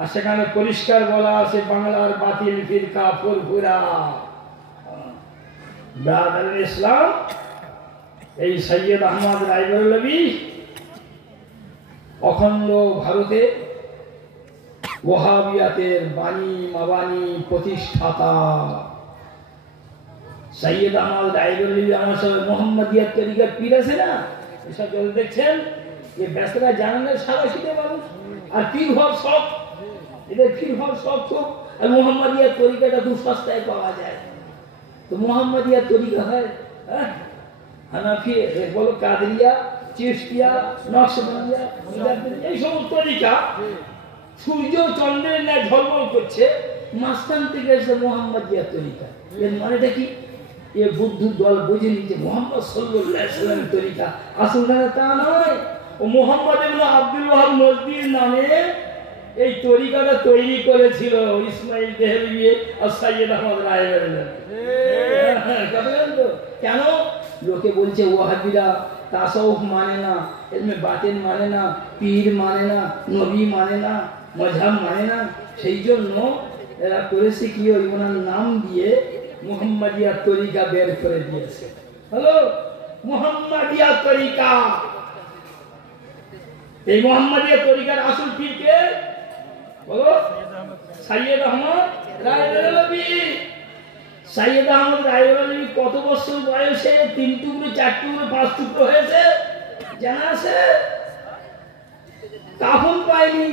আর সেখানে পরিষ্কার বলা আছে বাংলার বাতিল ফিরকা ফুরফুরা ব্রাদার ইসলাম। এই সৈয়দ আহমদ রায়বরেলভী অখণ্ড ভারতে ওয়াহাবিয়াতের বাণী মাবানী প্রতিষ্ঠাতা। সৈয়দ আহমদ রায়বরেলভী আমার সঙ্গে মোহাম্মদিয়াত তরিকার পীর আছে না, এসব চলে দেখছেন, যে ব্যস্তরা জানেন না সারা শীতে মানুষ, আর পীর হওয়ার শখ, এদের পীর হওয়ার শখ খুব। আর মোহাম্মদিয়াত তরিকাটা খুব সস্তায় পাওয়া যায়। তো মোহাম্মদিয়াত তরিকা হয় হানাফি, বলো কাদরিয়া, চিশতিয়া, নকশবন্দিয়া, এই সমস্ত তরিকা সূর্য চন্দ্রের ন্যায় ঝলমল করছে, মাঝখান থেকে এসে মোহাম্মদিয়াত তরিকা। এর মানেটা কি? এ বুদ্ধ দল বুঝেনি যে মোহাম্মদ সাল্লাল্লাহু আলাইহি ওয়াসাল্লামের তরিকা আসল না, তা নয়। ও মোহাম্মদ ইবনে আব্দুল ওয়াহাব নজদীর নামে এই তরিকাটা তৈরি করেছিল ইসমাইল দেহলভী আর সৈয়দ আহমদ রায়বরেলভী। কেন? লোকে বলছে ওয়াহাবিরা তাসাউফ মানে না, এলমে বাতেন মানে না, পীর মানে না, নবী মানে না, মজহাব মানে না। সেই জন্য এরা করেছে কি, ওই ওনার নাম দিয়ে মুহাম্মাদিয়া তরিকা বের করে দিয়েছে। হ্যালো, মুহাম্মাদিয়া তরিকা। এই মুহাম্মাদিয়া তরিকার আসল পীর কে? বলো, সৈয়দ আহমদ রায়বরেলভী। সৈয়দ আহমদ রায়বরেলভী কত বছর বয়সে 3 টুকরো 4 টুকরো 5 টুকরো হয়েছে জানা আছে? কাফন পায়নি,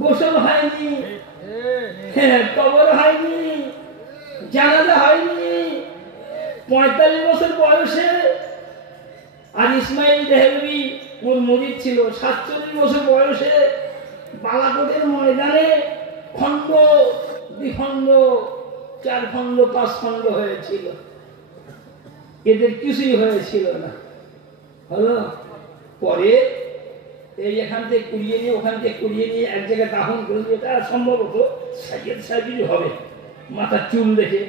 গোসল হয়নি, কবর হয়নি, জানাজা হয়নি 45 বছর বয়সে। আর ইসমাইল দেহলভী ওর মুরিদ ছিল 47 বছর বয়সে বালাকোটের ময়দানে খন্ড দ্বিখণ্ড 4 খণ্ড 5 খণ্ড হয়েছিল। এদের কিছুই হয়েছিল না। হলো পরে এই এখান থেকে কুড়িয়ে নিয়ে ওখান থেকে কুড়িয়ে নিয়ে এক জায়গায় দাফন করে দিয়ে, এটা সম্ভবত সাইয়েদ সাহেবেরই হবে। মাথার চুল দেখে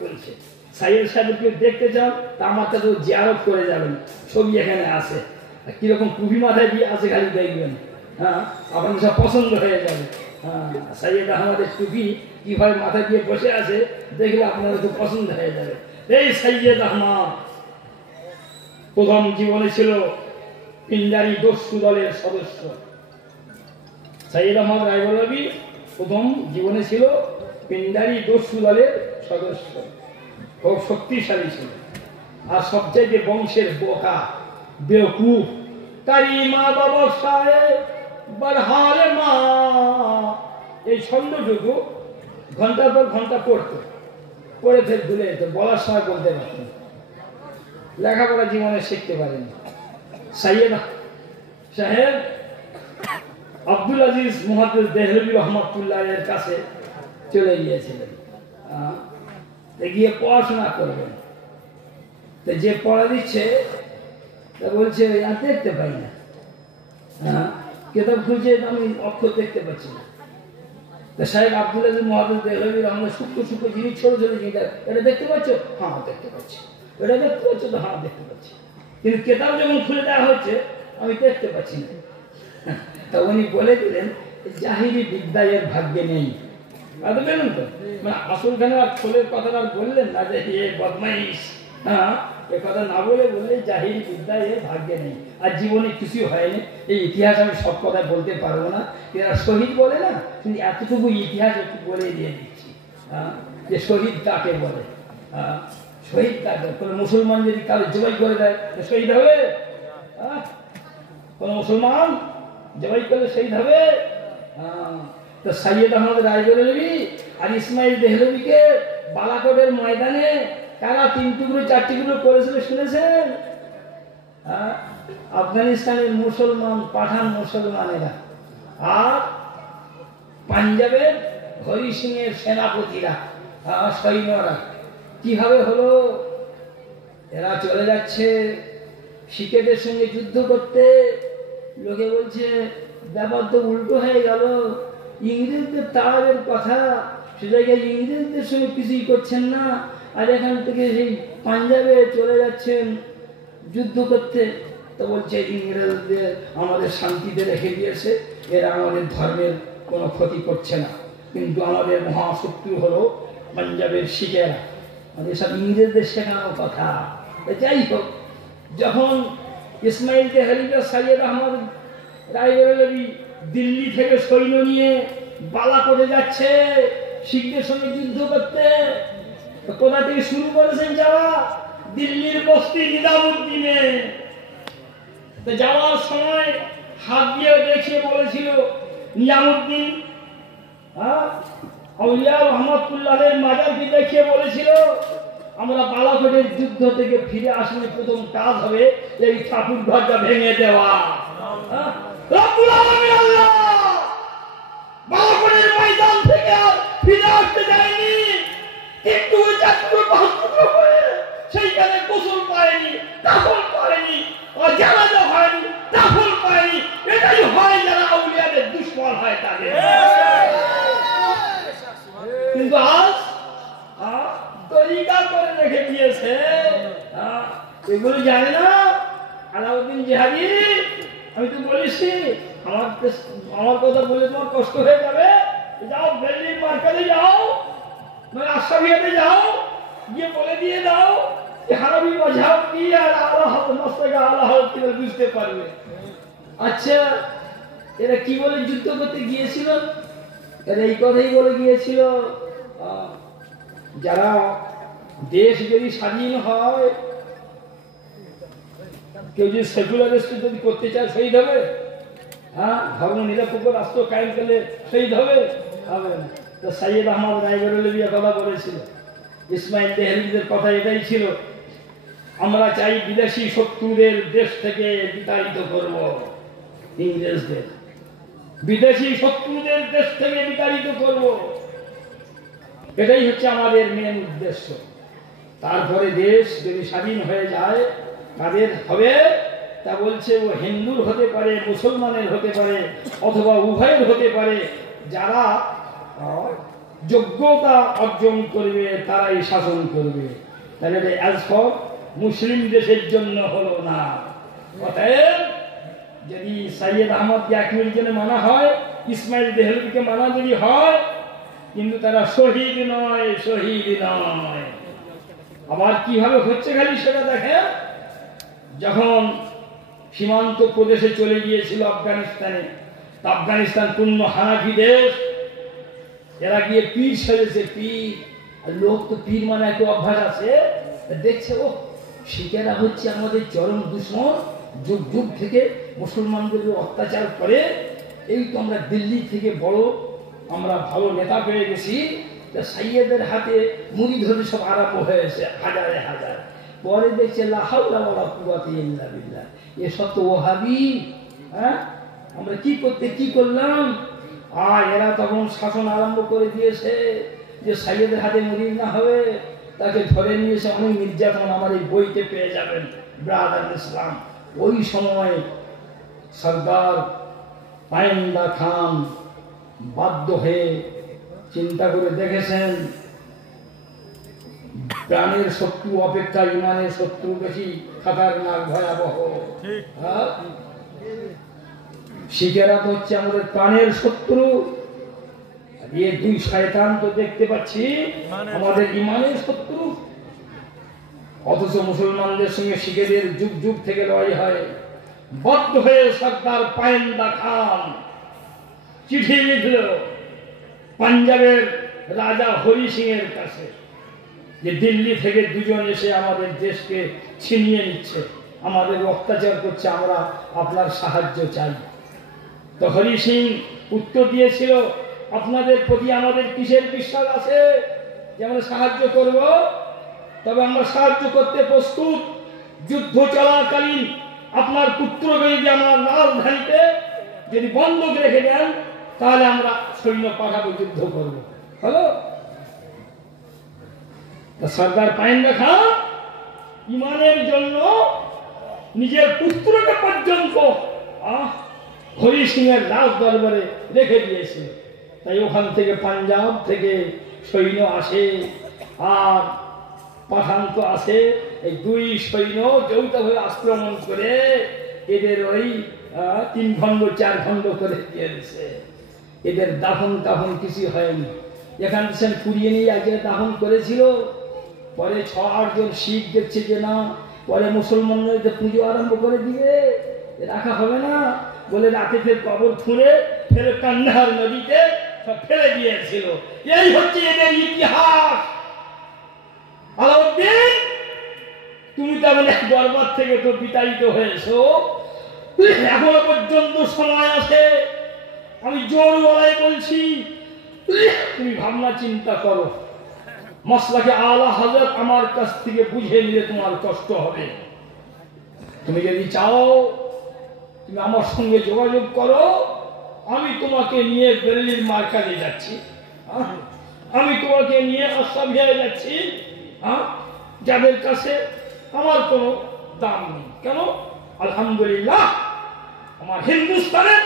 বলছে সাইয়েদ সাহেবকে দেখতে চান তা আমার কাছে জিয়ারত করে যাবেন, ছবি এখানে আছে, কিরকম টুপি মাথায় দিয়ে আছে খালি দেখবেন। হ্যাঁ, আপনার সব পছন্দ হয়ে যাবে। হ্যাঁ, সৈয়দ আহমদের টুপি কিভাবে মাথায় দিয়ে বসে আছে দেখলে আপনার খুব পছন্দ হয়ে যাবে। এই সৈয়দ আহমদ প্রথম জীবনে ছিল পিন্ডারি দস্যু দলের সদস্য। সৈয়দ আহমদ রায়বরেলভী প্রথম জীবনে ছিল পিন্ডারি দস্যু দলের সদস্য। খুব শক্তিশালী ছিল। আর সবচাইতে বংশের বোকা বেকুফ, তারি মা বাবা সাহেব বরহারে মা, এই ছন্দটুকু ঘন্টার পর ঘন্টা পড়তো, পড়ে ফের ভুলে যেত, বলার সময় বলতে পারত না। লেখাপড়া জীবনে শিখতে পারেনি। সৈয়দ সাহেব আব্দুল আজিজ মুহাদ্দিস দেহলভী রহমাতুল্লাহ এর কাছে চলে গিয়েছিলেন, গিয়ে পড়াশোনা করবেন। যে পড়া দিচ্ছে তা বলছে আর দেখতে পাই না, কেতাব খুঁজে আমি অক্ষর দেখতে পাচ্ছি না। তো সাহেব আব্দুল আজিজ মহাদেব দেহলভী রহমান সূক্ষ্ম সূক্ষ্ম জিনিস ছোট ছোট জিনিস, এটা দেখতে পাচ্ছ? হ্যাঁ দেখতে পাচ্ছি। এটা দেখতে পাচ্ছ তো? হ্যাঁ দেখতে পাচ্ছি। কিন্তু কেতাব যখন খুলে দেওয়া হচ্ছে আমি দেখতে পাচ্ছি না। তা উনি বলে দিলেন জাহিরি বিদ্যা এর ভাগ্যে নেই। পেলেন তো? মানে আসলখানে আর খোলের কথাটা বললেন না যে এ বদমাইশ, হ্যাঁ এ কথা না বললে জাহিরি বিদ্যা এর ভাগ্যে নেই। আর জীবনে কিছু হয়নি। এই ইতিহাস আমি সব কথা বলতে পারবো না, এরা শহীদ বলে না, কিন্তু এতটুকু ইতিহাস একটু বলে দিয়ে দিচ্ছি। হ্যাঁ, যে শহীদ কাকে বলে। শহীদ কাকে? কোনো মুসলমান যদি কারো জবাই করে দেয় শহীদ হবে? কোন মুসলমান জবাই করলে শহীদ হবে? তো সৈয়দ আহমদ রায়বরেলভী আর ইসমাইল দেহলভীকে বালাকোটের ময়দানে কারা 3 টুকরো 4 টুকরো করেছিল শুনেছেন? আফগানিস্তানের মুসলমান, পাঠান মুসলমানেরা আর পাঞ্জাবের হরি সিং এর সেনাপতিরা, সৈন্যরা। কিভাবে হলো? এরা চলে যাচ্ছে শিখেদের সঙ্গে যুদ্ধ করতে। লোকে বলছে ব্যাপার তো উল্টো হয়ে গেল, ইংরেজদের তাড়াবের কথা, সে জায়গায় ইংরেজদের সঙ্গে কিছুই করছেন না, আর এখান থেকে সেই পাঞ্জাবে চলে যাচ্ছেন যুদ্ধ করতে। তো বলছে ইংরেজদের আমাদের শান্তিতে রেখে দিয়েছে, এরা আমাদের ধর্মের কোনো ক্ষতি করছে না, কিন্তু আমাদের মহাশত্রু হলো পাঞ্জাবের শিখেরা। আমাদের সব ইংরেজদের শেখানো কথা। যাই হোক, যখন ইসমাইল দেহলভী সৈয়দ আহমদ রায়বরেলভী দিল্লি থেকে সৈন্য নিয়ে বালাকোটে যাচ্ছে শিখদের সঙ্গে যুদ্ধ করতে, কোথা থেকে শুরু করেছেন যাওয়া? দিল্লির বস্তি নিজামুদ্দিনে। যাওয়ার সময় হাত দিয়ে দেখিয়ে বলেছিল নিজামুদ্দিন, আউলিয়া রহমতুল্লাহের মাজারকে দেখিয়ে বলেছিল আমরা বালাকোটের যুদ্ধ থেকে ফিরে আসলে প্রথম কাজ হবে এই ঠাকুর ঘরটা ভেঙে দেওয়া। বালাকোটের ময়দান থেকে আর ফিরে আসতে যায়নি, কিন্তু সেইখানে গোসল পায়নি, দাফন পায়নি, জানাজা হয়নি, দাফন পায়নি। এটাই হয় যারা আউলিয়াদের দুশ্মন হয় তাদের। কিন্তু আজ তরিকা করে রেখে দিয়েছে, এগুলো জানে না। আলাউদ্দিন জিহাদি, আমি তো বলেছি আমার কথা বলে তোমার কষ্ট হয়ে যাবে, যাও দিল্লির মার্কেটে যাও, মানে আশরাফিয়াতে যাও, গিয়ে বলে দিয়ে দাও যে হারাবি মাযহাব কি আর আল্লাহ নস্তকে আল্লাহ কি বুঝতে পারবে। আচ্ছা, এরা কি বলে যুদ্ধ করতে গিয়েছিল? এরা এই কথাই বলে গিয়েছিল, যারা দেশ যদি স্বাধীন হয়, কেউ যদি সেকুলারিস্ট যদি করতে চায় শহীদ হবে, ধর্ম নিরপেক্ষ রাষ্ট্র কায়েম করলে শহীদ হবে? হবে না। তো সৈয়দ আহমদ রায়বরেলভী কথা বলেছিল, ইসমাইল দেহলভীদের কথা এটাই ছিল, আমরা চাই বিদেশি শত্রুদের দেশ থেকে বিতাড়িত করব। ইংরেজদের বিদেশি শত্রুদের দেশ থেকে বিতাড়িত করব, এটাই হচ্ছে আমাদের মেন উদ্দেশ্য। তারপরে দেশ যদি স্বাধীন হয়ে যায় কাদের হবে? তা বলছে ও হিন্দুর হতে পারে, মুসলমানের হতে পারে, অথবা উভয়ের হতে পারে। যারা যোগ্যতা অর্জন করবে তারাই শাসন করবে। তাহলে অ্যাজ ফর মুসলিম দেশের জন্য হলো না। অতএব যদি সৈয়দ আহমদকে 1 মিনিটের জন্য মানা হয়, ইসমাইল দেহলভীকে মানা যদি হয়, কিন্তু তারা শহীদ নয়, শহীদ নয়। আবার কিভাবে হচ্ছে খালি সেটা দেখেন। যখন সীমান্ত প্রদেশে চলে গিয়েছিল আফগানিস্তানে, আফগানিস্তান পূর্ণ হানাফি দেশ, এরা গিয়ে পীর সেরেছে, পীর। আর লোক তো পীর মানে একটা অভ্যাস আছে, দেখছে ও শিখেরা হচ্ছে আমাদের চরম দুশ্মন, যুগ যুগ থেকে মুসলমানদের অত্যাচার করে, এই তো আমরা দিল্লি থেকে বড় আমরা ভালো নেতা পেয়ে গেছি, সাইয়েদের হাতে মুড়ি ধরে সব আরম্ভ হয়েছে হাজারে হাজার। পরে দেখছে লা হাওলা ওয়ালা কুওয়াতা ইল্লা বিল্লাহ, এসব তো ওহাবি। আমরা কি করলাম? এরা তখন শাসন আরম্ভ করে দিয়েছে যে সাইয়েদের হাতে মুড়ি না হবে, তাকে ধরে নিয়েছে অনেক নির্যাতন। আমার এই বইতে পেয়ে যাবেন ব্রাদার ইসলাম। ওই সময় সরদার পায়েন্দা খান বাধ্য হয়ে চিন্তা করে দেখেছেন প্রাণের শত্রু অপেক্ষা ইমানের শত্রু বেশি খতরনাক ভয়াবহ। শিখেরা তো হচ্ছে আমাদের প্রাণের শত্রু, এই দুই শয়তান তো দেখতে পাচ্ছি আমাদের ইমানের শত্রু। অথচ মুসলমানদের সঙ্গে শিখেদের যুগ যুগ থেকে লড়াই হয়। বদ্ধ হয়ে সর্দার পায়েন্দা খান চিঠি লিখল পাঞ্জাবের রাজা হরি সিং এর কাছে যে দিল্লি থেকে দুজন এসে আমাদের দেশকে ছিনিয়ে নিচ্ছে, আমাদের অত্যাচার করছে, আমরা আপনার সাহায্য চাই। তো হরি সিং উত্তর দিয়েছিল, আপনাদের প্রতি আমাদের কিসের বিশ্বাস আছে যে আমরা সাহায্য করব? তবে আমরা সাহায্য করতে প্রস্তুত। যুদ্ধ চলাকালীন আপনার পুত্রকে যদি আমার রাজধানীতে যদি বন্ধক রেখে দেন তাহলে আমরা সৈন্য পাঠাবো, যুদ্ধ করবো। হলো সর্দার পায়েন্দা খান ইমানের জন্য নিজের পুত্রকে পর্যন্ত হরি সিং এর রাজ দরবারে রেখে দিয়েছিল। তাই ওখান থেকে পাঞ্জাব থেকে সৈন্য আসে আর পাঠান তো আসে। এই দুই সৈন্য যৌথভাবে আক্রমণ করে এদের ওই 3 খণ্ড 4 খণ্ড করে দিয়েছে। এদের দাফন টাফন কিছু হয়নি। এখান থেকে পুড়িয়ে নিয়ে আগে দাফন করেছিল। পরে 6-8 জন শিখ দেখছে যে না, পরে মুসলমানরা পুজো আরম্ভ করে দিয়ে রাখা হবে না বলে রাতে ফের কবর খুঁড়ে ফেলে কান্নার নদীতে সব ফেলে দিয়েছিল। এই হচ্ছে এদের ইতিহাস। আলাউদ্দিন, তুমি তো আমাদের দরবার থেকে তো বিতাড়িত হয়েছো, এখনো পর্যন্ত সময় আছে। আমি জোর গলায় বলছি, তুমি ভাবনা চিন্তা করো। মসলাকে আলা হযরত আমার কাছ থেকে বুঝে নিলে তোমার কষ্ট হবে। তুমি যদি চাও তুমি আমার সঙ্গে যোগাযোগ করো, আমি তোমাকে নিয়ে দিল্লির মার্কেটে যাচ্ছি, আমি তোমাকে নিয়ে আসামিয়ায় যাচ্ছি, যাদের কাছে আমার কোনো দাম নেই। কেন? আলহামদুলিল্লাহ আমার হিন্দুস্তানের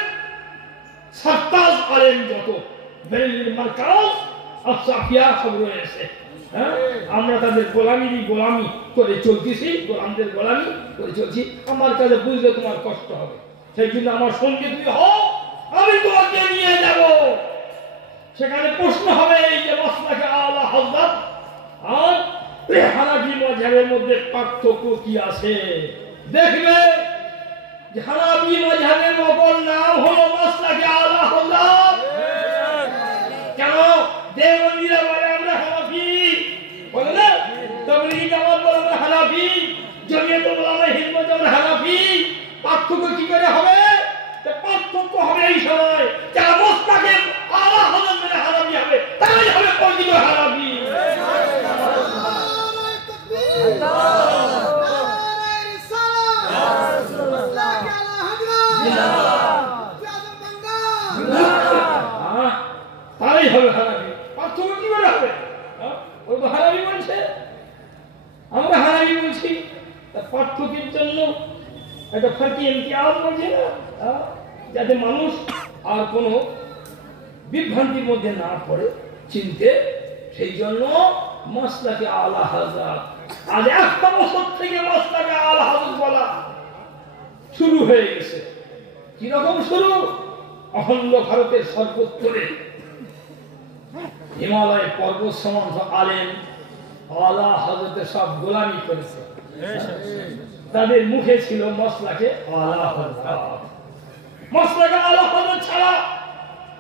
সরতাজ আলেম যত দিল্লির মার্কেট আসাফিয়া সব রয়েছে, আমরা তাদের গোলামি করে চলতেছি, গোলামদের গোলামি করে চলছি। আমার কাছে বুঝলে তোমার কষ্ট হবে, সেই জন্য আমার সঙ্গে তুমি হও, আমি তোমাকে নিয়ে যাব। সেখানে প্রশ্ন হবে এই যে মসলাকে আলা হযরত আর হানাফি মাযহাবের মধ্যে পার্থক্য কি আছে। দেখবে যে হানাফি মাযহাবের অপর নাম হলো মসলাকে আলা হযরত। কেন? দেওবন্দীরা বলে আমরা হানাফি, বলে না? তাবলীগী জামাত বলে আমরা হানাফি, জমিয়তুল উলামা হিন্দ বলে হানাফি। পার্থক্য কি করে হবে? পার্থক্য হবে এই সময় যারা মসলাকে আলা হযরত মানে হানাফি হবে, তারাই হবে প্রকৃত হানাফি। তারাই হবে হানাফি। পার্থক্য কি করে হবে? ওই তো হানাফি বলছে, আমরা হানাফি বলছি। পার্থক্যের জন্য একটা ফাঁকি ইমতিয়াজ বলছে না, যাতে মানুষ আর কোনো বিভ্রান্তির মধ্যে না পড়ে চিনতে। সেই জন্য মসলাকে আলা হযরত, আজ 1 বছর থেকে মসলাকে আলা হযরত বলা শুরু হয়ে গেছে। কিরকম শুরু? অখণ্ড ভারতের সর্বোত্তরে হিমালয় পর্বত সমান আলেম আলা হযরতের সব গোলামি করেছে। তাদের মুখে ছিল মসলাকে আলা হযরত। মসলাকে আলা হযরত ছাড়া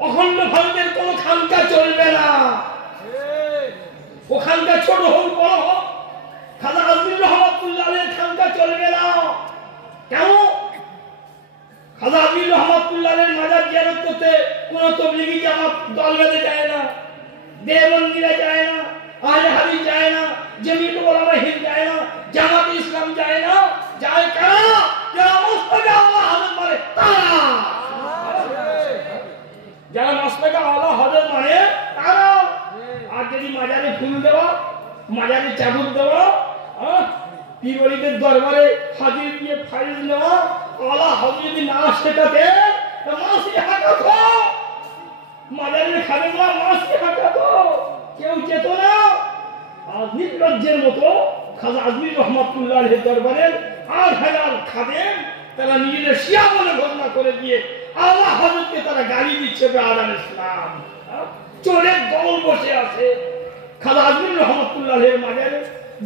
অখণ্ড ভারতের কোন খানকা চলবে না। ওখানকা ছোট হোক বড় হোক, খাজা আব্দুল রহমাতুল্লাহের খানকা চলবে না। কেন? খাজা আব্দুল রহমাতুল্লাহের মাজার জিয়ারত করতে কোন তাবলীগী জামাত দল বেঁধে যায় না, দেওবন্দীরা যায় না, আহলে হাদিস যায় না, জমিয়তুল উলামা হিন্দ যায় না, জামাত ইসলাম যায় না। যায় কারা? যারা মসলাকে আলা হযরত মানে তারা। যারা মসলাকে আলা হযরত মানে তারা। আর যদি মাজারে ফুল দেওয়া, মাজারে চাদর দেওয়া, পীর ওলিদের দরবারে হাজির দিয়ে ফাইজ নেওয়া, আলা হযরত যদি না শেখাতে মাসি হাকাত মাজারের খাদেমরা মাসকে হাঁটাতো, কেউ যেত না। আর নির্লজ্জের মতো খাজা আজমির রহমাতুল্লাহ আলাইহির দরবারের ৮,০০০ খাদেম তারা নিজেদের শিয়া বলে ঘোষণা করে দিয়ে আল্লাহ হযরতকে তারা গালি দিচ্ছে বেআদাব ইসলাম। চোরের দল বসে আছে খাজা আজমির রহমাতুল্লাহ আলাইহির মাজারে,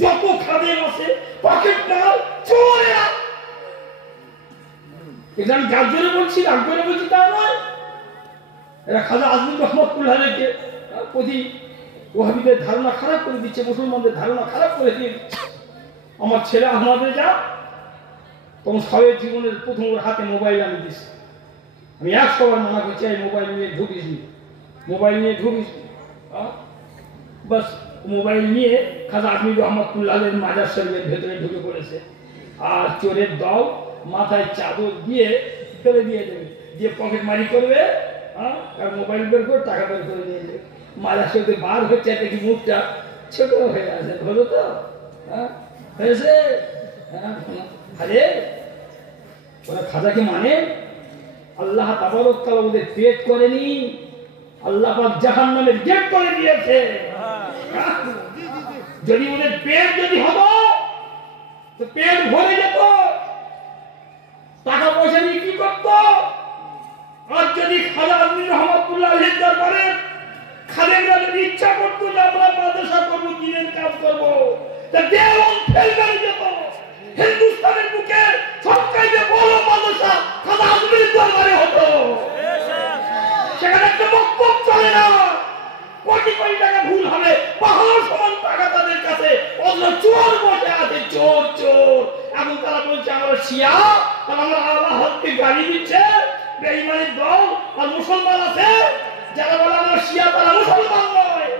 যত খাদেম আছে পকেট মাল চোরেরা। এটা আমি গাছ জোরে বলছি, রাগ করে বলছি তা নয়। এরা খাজা আজমির রহমাতুল্লাহ আলাইহিকে প্রতি ওয়াহাবিদের ধারণা খারাপ করে দিচ্ছে, মুসলমানদের ধারণা খারাপ করে দিয়ে দিচ্ছে। আমার ছেলে আমাদের যা তখন সবের জীবনের প্রথম ওর হাতে মোবাইল আমি দিচ্ছি। আমি ১০০ বার মানা করছি এই মোবাইল নিয়ে ঢুকিস নি, মোবাইল নিয়ে ঢুকিস নি। বাস মোবাইল নিয়ে খাজা আজমির রহমাতুল্লাহ আলাইহির মাজার শরীফের ভেতরে ঢুকে পড়েছে। আর চোরের দল মাথায় চাদর দিয়ে ফেলে দিয়ে দেবে, দিয়ে পকেট মারি করবে, আর মোবাইল বের করে টাকা বের করে নিয়ে যাবে। মাজার শরীফে বার হচ্ছে দেখি মুখটা ছোট হয়ে আছে, হলো তো হয়েছে। আরে ওরা খাজাকে মানে আল্লাহ তাবারক তাআলা ওদের পেট করেনি, আল্লাহ পাক জাহান্নামের গেট করে দিয়েছে। যদি ওদের পেট যদি হতো তো পেট ভরে যেত, টাকা পয়সা নিয়ে কি করত। আর যদি খাজা আজমির রহমাতুল্লাহ আলাইহির দরবারে খাদেমরা যদি ইচ্ছা করতো যে আমরা মাদ্রাসা করবো, দিনের কাজ করবো, তা দেওবন্দ ফেল করে যেত। হিন্দুস্তানের বুকে সবচাইতে বড় মাদ্রাসা খাজা আজমির দরবারে হতো। সেখানে একটা বক্তব্য চলে না, কোটি কোটি টাকা ভুল হবে, পাহাড় সমান টাকা তাদের কাছে, অন্য চোর বসে আছে, চোর চোর। এখন তারা বলছে আমরা শিয়া, আর আমরা আল্লাহ হককে গালি দিচ্ছে। বেঈমানের দল আর মুসলমান আছে যারা বলে আমরা শিয়া, তারা মুসলমান নয়।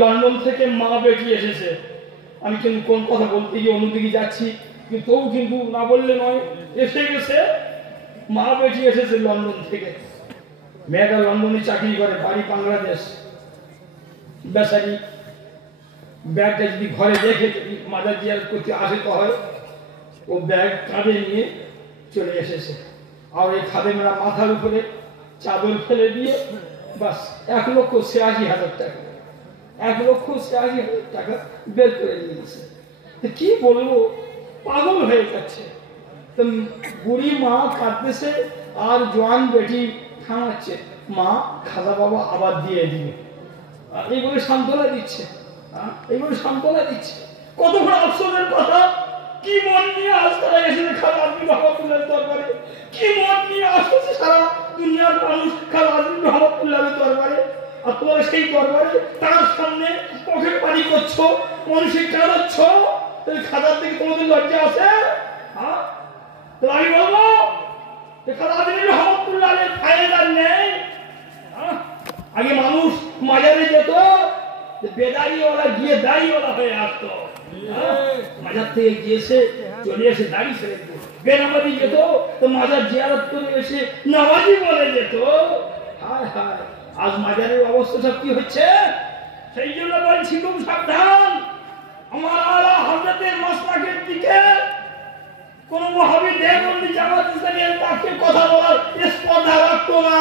লন্ডন থেকে মা বেটি এসেছে, আমি কিন্তু কোন কথা বলতে গিয়ে অন্যদিকে যাচ্ছি, কিন্তু তবু কিন্তু না বললে নয়, এসে গেছে মা বেটি এসেছে লন্ডন থেকে। মেয়েটা লন্ডনে চাকরি করে, বাড়ি বাংলাদেশ। বেচারি ব্যাগটা যদি ঘরে দেখে যদি মাজার জিয়ারত করতে আসে তো হয়, ও ব্যাগ কাঁধে নিয়ে চলে এসেছে। আর এই খাদেমরা মাথার উপরে চাদর ফেলে দিয়ে বাস ১,৮৬,০০০ টাকা, ১,৮৬,০০০ টাকা বের করে নিয়েছে। কি বলবো, পাগল হয়ে যাচ্ছে। তো বুড়ি মা কাঁদতেছে আর জোয়ান বেটি থামাচ্ছে, মা খাজা বাবা আবার দিয়ে দিবে, এইভাবে সান্ত্বনা দিচ্ছে, এইভাবে সান্ত্বনা দিচ্ছে। কত বড় আফসোসের কথা। কি মন নিয়ে আজ তারা এসেছে খাজা আজমির রহমাতুল্লাহর দরবারে, কি মন নিয়ে আসছে সারা দুনিয়ার মানুষ খাজা আজমির রহমাতুল্লাহর দরবারে। আর তোমরা সেই দরবারে তার সামনে পকেট পানি করছো, মানুষের কাঁদাচ্ছ, খাজার থেকে তোমাদের লজ্জা আছে? তো আমি বলবো খাজা আজমির রহমাতুল্লাহ আলাইহির ফায়দা নেই। আগে মানুষ মাজারে যেত, বেদারিওয়ালা গিয়ে দাড়িওয়ালা হয়ে আসতো, মাজার থেকে গিয়েছে চলে এসে দাড়ি ছেড়ে দিত। বেনামাজি যেত তো মাজার জিয়ারত করে এসে নামাজি বলে যেত। হায় হায়, আজ মাজারের অবস্থাটা কি হচ্ছে। সেই জন্য বলছি খুব সাবধান। আমার আলা হযরতের মাসলাকের দিকে কোন ওয়াহাবি দেওবন্দি জামাত ইসলামী তাকে কথা বলার স্পর্ধা রাখতো না।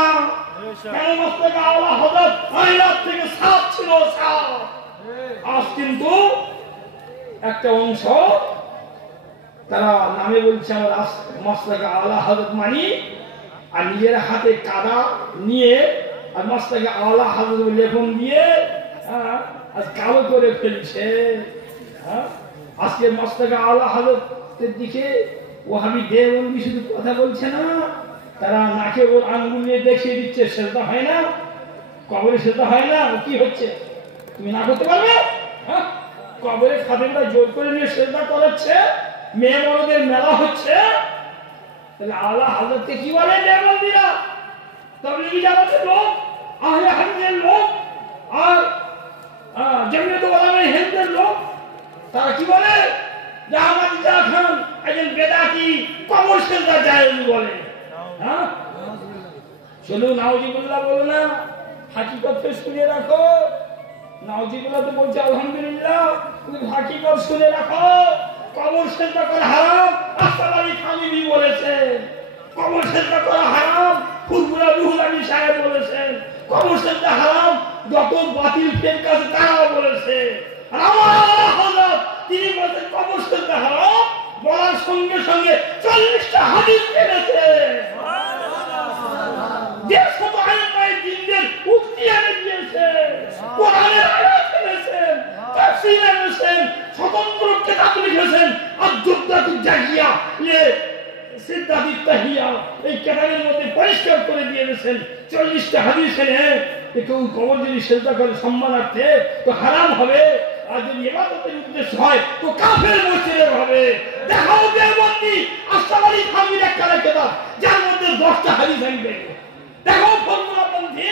কেন মাসলাক আলা হযরত আইনাত থেকে সাফ ছিল, সাফ। আজ কিন্তু একটা অংশ তারা নামে বলছে আমরা মাসলাক আলা হযরত মানি, আর নিজের হাতে কাদা নিয়ে আর মাসলাক আলা হযরত লেখন দিয়ে আজ কালো করে ফেলছে। আজকে মাসলাক আলা হযরতের দিকে ওয়াহাবি দেওবন্দি শুধু কথা বলছে না, তারা নাকে ওর আঙ্গুল নিয়ে দেখিয়ে দিচ্ছে। সেজদা হয় না, কবরে সেজদা হয় না, কি হচ্ছে তুমি না করতে পারবে? কবরে খাদেমরা জোর করে নিয়ে সেজদা করাচ্ছে, মেয়ে বড়দের মেলা হচ্ছে। তাহলে আলা হযরতকে কি বলে দেওবন্দিরা? তাবলীগি জামাতের লোক, আহলে হাদিসের লোক, আর জমিয়ত উলামায়ে হিন্দের লোক, তারা কি বলে? যে আহমদ ইসা খান একজন বেদাতি, কবর সেজদা জায়েজ বলে। চলো নাউজুবিল্লাহ বলো না, হাকিকত শুনে রাখো। নাউজুবিল্লাহ তো বলছে আলহামদুলিল্লাহ, কিন্তু হাকিকত শুনে রাখো। কবর সেজদা করা হারাম, আসসালামী খামিনি বলেছে। কবর সেজদা করা হারাম, ফুরফুরা রুহুল আমিন সাহেব বলেছেন। কবর সেজদা হারাম, যত বাতিল ফিরকা আছে তারাও বলেছে। আর আমার হযরত তিনি বলেছেন কবর সেজদা হারাম, বলার সঙ্গে সঙ্গে 40টা হাদিস এনেছে। দেড়শত আইমায়ে দ্বীনের উক্তি এনে দিয়েছে, কোরআনের আয়াত এনেছেন, তাফসীর এনেছেন, স্বতন্ত্র কিতাব লিখেছেন। আদ-দুররাতুল জাহিয়া সিদ্ধাদিত তাহিয়া এই কিতাবের মধ্যে পরিষ্কার করে দিয়েছেন 40টা হাদিস এনে কেউ কবর যদি সেজদা করে সম্মানার্থে তো হারাম হবে, আর যদি ইবাদতের উদ্দেশ্য হয় তো কাফের মসজিদের হবে। দেখাও দেওবন্দি আশরাফি থানভীর একটা কিতাব যার মধ্যে 10টা হাদিস আনবে। দেখাও ফরমুলাবন্দি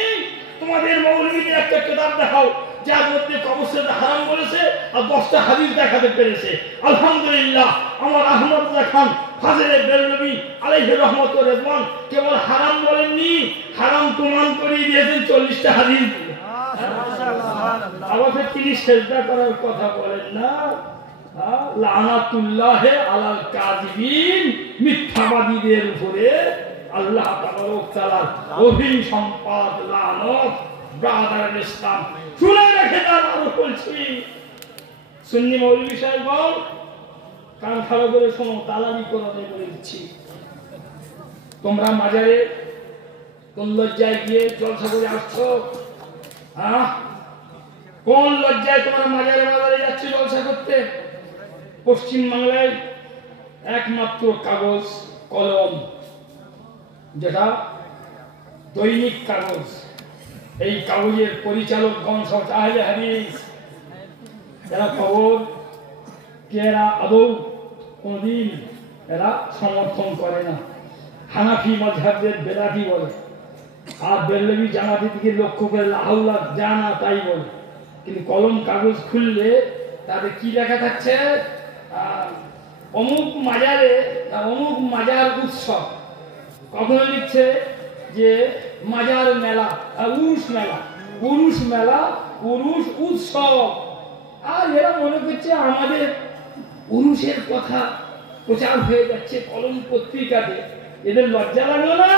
তোমাদের মৌলবীদের একটা কিতাব দেখাও যার মধ্যে কবর সেজদা হারাম বলেছে আর 10টা হাদিস দেখাতে পেরেছে। আলহামদুলিল্লাহ আমার আহমদুল্লাহ খান ফাজলে বেরলভী আলাইহি রহমত ওয়া রিদওয়ান কেবল হারাম বলেননি, হারাম প্রমাণ করে দিয়েছেন 40টা হাদিস দিয়ে। সুবহানাল্লাহ। আবার তিনি সেজদা করার কথা বলেন না, লানাতুল্লাহি আলাল কাযিবিন, মিথ্যাবাদীদের উপরে আল্লাহ তাবারক তাআলার অভিসম্পাদ লানত। ব্রাদার ইসলাম শুনে রেখে যান, আরো বলছি সুন্নি মৌলভী সাহেব কান খাড়া করে শোনো, তালাবি কোরআনে বলে দিচ্ছি। তোমরা মাজারে কোন লজ্জায় গিয়ে জলসা করে আসছো? কোন লজ্জায় তোমরা মাজারে মাজারে যাচ্ছ জলসা করতে? পশ্চিম বাংলায় একমাত্র কাগজ কলম, যেটা দৈনিক কাগজ, এই কাগজের পরিচালকগণ সব আহলে হাদিস, যারা খবর এরা আদৌ কোনদিন এরা সমর্থন করে না। হানাফি মাযহাবের বেদাতি বলে, আর বেরলভী জামাতের দিকে লক্ষ্য করে লাহাউলা জানা তাই বলে। কিন্তু কলম কাগজ খুললে তাদের কি লেখা থাকছে? অমুক মাজারে অমুক মাজার উৎসব। কখনো লিখছে যে মাজার মেলা, উরুস মেলা, উরুস মেলা, উরুস উৎসব। আর এরা মনে করছে আমাদের উরুসের কথা প্রচার হয়ে যাচ্ছে কলম পত্রিকাতে। এদের লজ্জা লাগলো না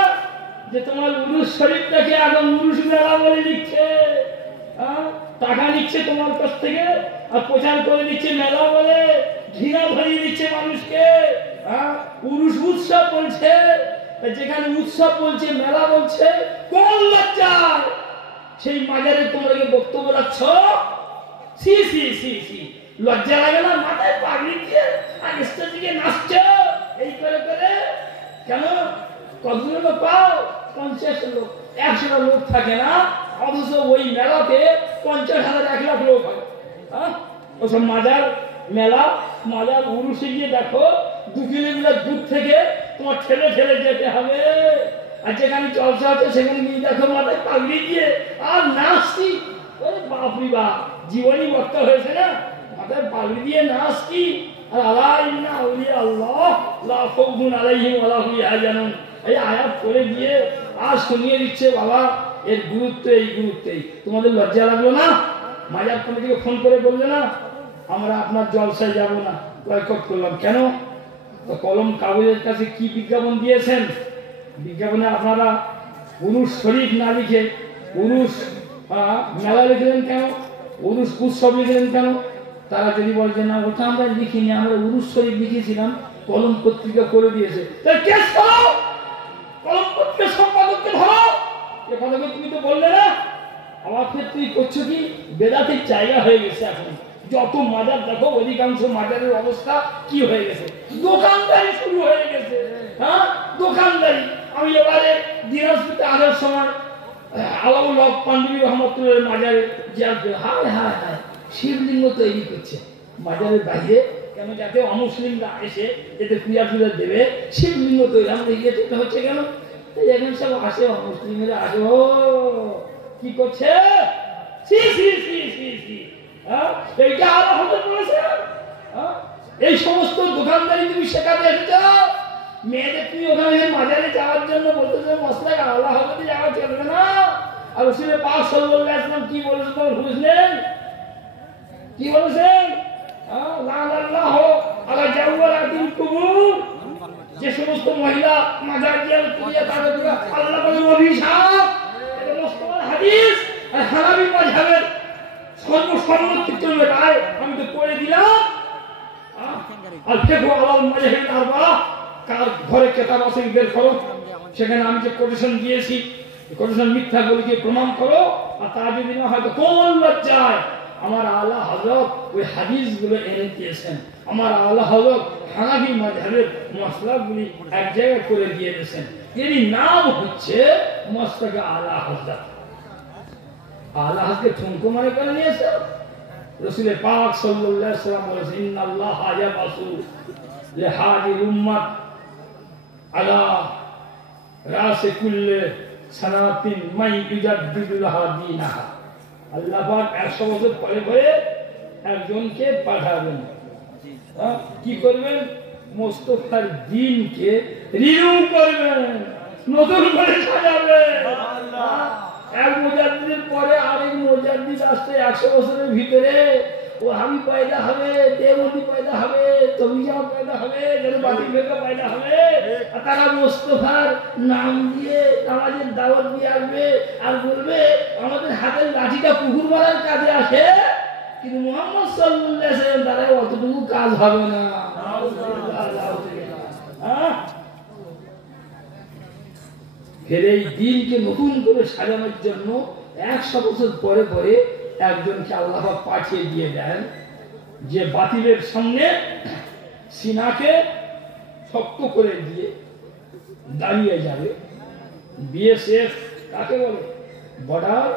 যে তোমার উরুস শরীফটাকে এখন উরুস মেলা বলে লিখছে, টাকা নিচ্ছে তোমার কাছ থেকে আর প্রচার করে দিচ্ছে মেলা বলে, ঘৃণা ধরিয়ে দিচ্ছে মানুষকে। উরুস উৎসব বলছে, যেখানে উৎসব বলছে মেলা বলছে, কোন লজ্জা সেই মাজারে তোমরা বক্তব্য রাখছ? সি সি সি সি লজ্জা লাগে না? মাথায় পাগড়ি দিয়ে আর স্টেজে নাচছ এই করে করে। কেন? কতগুলো লোক পাও? 50 লোক, 100 লোক থাকে না, অথচ ওই মেলাতে 50,000 1 লাখ লোক হয়। ওসব মাজার মেলা মাজার উরুসে গিয়ে দেখো 2 কিলোমিটার দূর থেকে তোমার ঠেলে ঠেলে যেতে হবে। আর যেখানে জলসা আছে সেখানে গিয়ে দেখো মাথায় পাগড়ি দিয়ে আর নাচছি। বাপরি বাপ, জীবনী বক্তা হয়েছে না, মাথায় পাগড়ি দিয়ে নাচছি। আর আলাইনা আউলিয়া আল্লাহ লা খাউফুন আলাইহিম ওয়া লা হুম ইয়াহজানুন এই আয়াত করে দিয়ে আর শুনিয়ে দিচ্ছে বাবা এর গুরুত্ব এই গুরুত্বই। তোমাদের লজ্জা লাগলো না? মাজার কমিটিকে ফোন করে বললে না আমরা আপনার জলসায় যাব না, বয়কট করলাম। কেন? তো কলম কাগজের কাছে কি বিজ্ঞাপন দিয়েছেন? বিজ্ঞাপনে আপনারা উরুস শরীফ না লিখে উরুস মেলা লিখলেন কেন? উরুস উৎসব লিখলেন কেন? তারা যদি বলছেন না ওটা আমরা লিখিনি, আমরা উরুস শরীফ লিখেছিলাম, কলম পত্রিকা করে দিয়েছে, তাহলে কেস করো, কলম পত্রিকা সম্পাদককে ধরো। এ কথাকে তুমি তো বললে না। আমার ক্ষেত্রে করছো কি? বেদাতের জায়গা হয়ে গেছে এখন। যত মাজার দেখো অধিকাংশ মাজারের অবস্থা কি হয়ে গেছে? দোকানদারি শুরু হয়ে গেছে। দোকানদারি। আমি এবারে দিনাজপুরে আসার সময় আলাউল হক পান্ডবী রহমতুল্লাহ মাজারে হায় হায় হায় শিবলিঙ্গ তৈরি করছে মাজারের বাইরে, কেন? যাতে অমুসলিমরা এসে এতে পূজা টুজা দেবে, শিবলিঙ্গ তৈরি। আমাদের ইয়েটা হচ্ছে কেন? এখন সব আসে অমুসলিমরা আসে, ও কি করছে? এইটা আরো হতে বলেছে। এই সমস্ত দোকানদারি তুমি শেখাতে এসেছ মেয়েদের। তুমি ওখানে মাজারে যাওয়ার জন্য বলতেছে মশলা আল্লাহ হতে যাওয়া চলবে না। আর রসুল পাক সাল্লাল্লাহু আলাইহি ওয়াসাল্লাম কি বলেছেন তোমার হুঁশ নেই? কি বলেছেন? লানাল্লাহু আলা জাওয়ারাতিল কুবুর, যে সমস্ত মহিলা মাজার দিয়ে তাদের আল্লাহ বলেন অভিশাপ, এটা মস্ত বড় হাদিস। আর হানাফি মাযহাবের সর্বসম্মত চলবে তাই আমি তো পড়ে দিলাম। আর ফিকহু আলাল মাযহাবিল আরবা'a, কার ঘরে কিতাব আছে বের করো, সেখানে আমি যে কোটেশন দিয়েছি কোটেশন মিথ্যা বলে গিয়ে প্রমাণ করো। আর তা যদি না হয় তো কোন লজ্জায় আমার আলা হযরত ওই হাদিসগুলো এনে দিয়েছেন। আমার আলা হযরত হানাফি মাযহাবের মাসলাগুলি এক জায়গায় করে দিয়ে দিয়েছেন। এরই নাম হচ্ছে মুস্তাক আলা হযরত। আলা হযরত ঠুনকো মানে করে নিয়েছে রাসূল পাক সাল্লাল্লাহু আলাইহি ওয়াসাল্লাম বলেছেন, ইন্নাল্লাহা ইয়াবাসু লিহাদিল উম্মাত আলা রাসে কুল্লে সানাতিন মান ইউজাদ্দিদু লাহা দীনাহা। আল্লাহ পাক 100 বছর পরে পরে একজনকে পাঠাবেন। কি করবেন? মুস্তাফার দ্বীনকে রিনিউ করবেন, নতুন করে সাজাবেন। এক মুজাদ্দিদের পরে আরেক মুজাদ্দিদ আসতে 100 বছরের ভিতরে ওহাবি পয়দা হবে, দেওবন্দি পয়দা হবে, তবিজা পয়দা হবে, জারবাতি ফিরকা পয়দা হবে। আর তারা মুস্তাফার নাম দিয়ে নামাজের দাওয়াত দিয়ে আসবে আর বলবে আমাদের হাতের লাঠিটা পুকুর মারার কাজে আসে, কিন্তু মুহাম্মদ সাল্লাল্লাহু আলাইহি ওয়াসাল্লাম দ্বারা অতটুকু কাজ হবে না। ফের এই দিনকে নতুন করে সাজানোর জন্য 100 বছর পরে পরে একজনকে আল্লাহ পাঠিয়ে দিয়ে দেন, যে বাতিলের সামনে সিনাকে শক্ত করে দিয়ে দাঁড়িয়ে যাবে। বিএসএফ কাকে বলে? বর্ডার